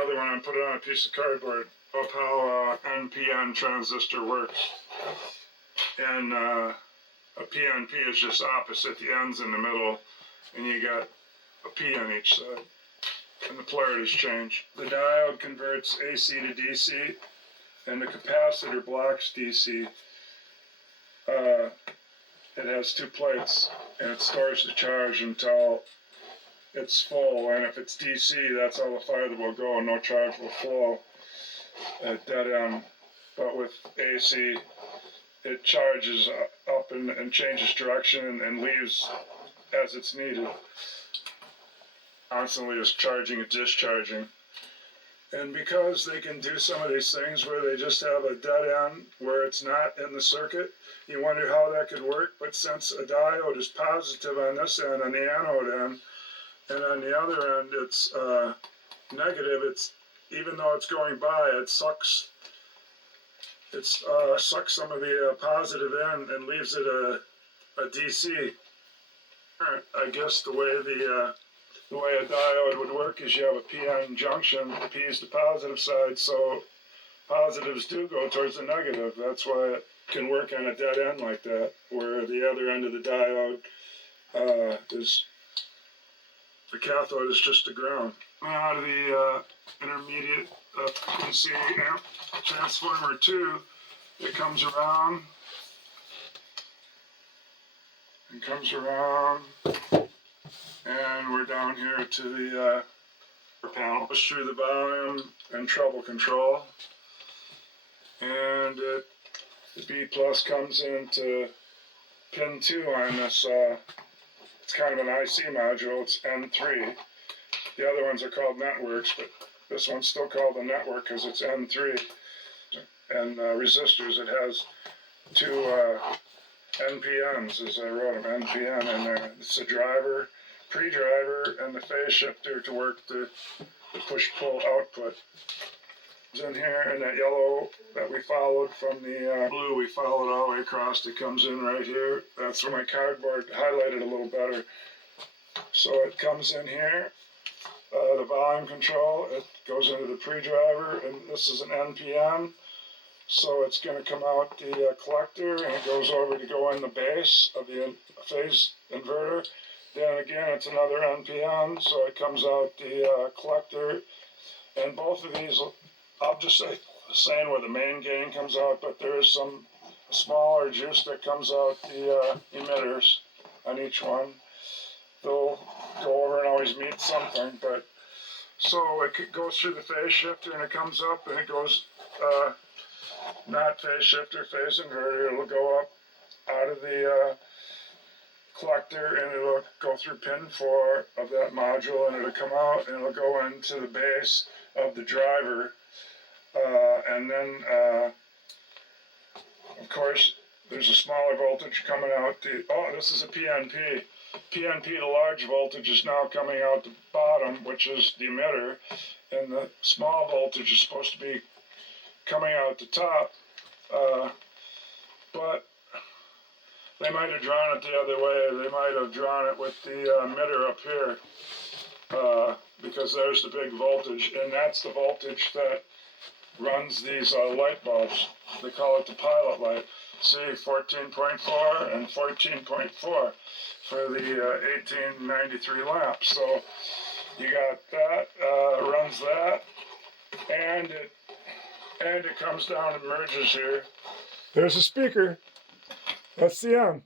other one and put it on a piece of cardboard of how NPN transistor works. And a PNP is just opposite. The N's in the middle, and you got a P on each side. And the polarities change. The diode converts AC to DC, and the capacitor blocks DC. It has two plates, and it stores the charge until it's full. And if it's DC, that's how the farther will go. No charge will flow at dead end. But with AC, it charges up and changes direction and leaves as it's needed. Constantly is charging and discharging. And because they can do some of these things where they just have a dead end where it's not in the circuit, you wonder how that could work. But since a diode is positive on this end, on the anode end, and on the other end it's negative, it's even though it's going by, it sucks some of the positive end and leaves it a DC. I guess the way a diode would work is you have a PN junction. The P is the positive side, so positives do go towards the negative. That's why it can work on a dead end like that, where the other end of the diode is the cathode is just the ground. Out of the intermediate frequency amp transformer 2, it comes around and comes around, and we're down here to the panel. Goes through the volume and treble control, and the B plus comes into pin 2 on this. It's kind of an IC module. It's N3. The other ones are called networks, but this one's still called a network because it's N3. And resistors, it has two NPNs, as I wrote them, NPN in there. It's a driver, pre-driver, and the phase shifter to work the push-pull output. It's in here, and that yellow that we followed from the blue, we followed all the way across. It comes in right here. That's where my cardboard highlighted a little better. So it comes in here. The volume control, it goes into the pre-driver, and this is an NPN. So it's going to come out the collector, and it goes over to go in the base of the phase inverter. Then again, it's another NPN, so it comes out the collector. And both of these, I'll just say saying where the main gain comes out, but there is some smaller juice that comes out the emitters on each one. They'll go over and always meet something, but so it goes through the phase shifter and it comes up and it goes not phase shifter, phase inverter. It'll go up out of the collector and it'll go through pin 4 of that module and it'll come out and it'll go into the base of the driver. And then, of course, there's a smaller voltage coming out. This is a PNP. PNP, the large voltage, is now coming out the bottom, which is the emitter, and the small voltage is supposed to be coming out the top. But they might have drawn it the other way. They might have drawn it with the emitter up here, because there's the big voltage, and that's the voltage that runs these light bulbs. They call it the pilot light. See, 14.4 and 14.4 for the 1893 lamp. So you got that, runs that, and it comes down and merges here. There's a speaker. That's the M.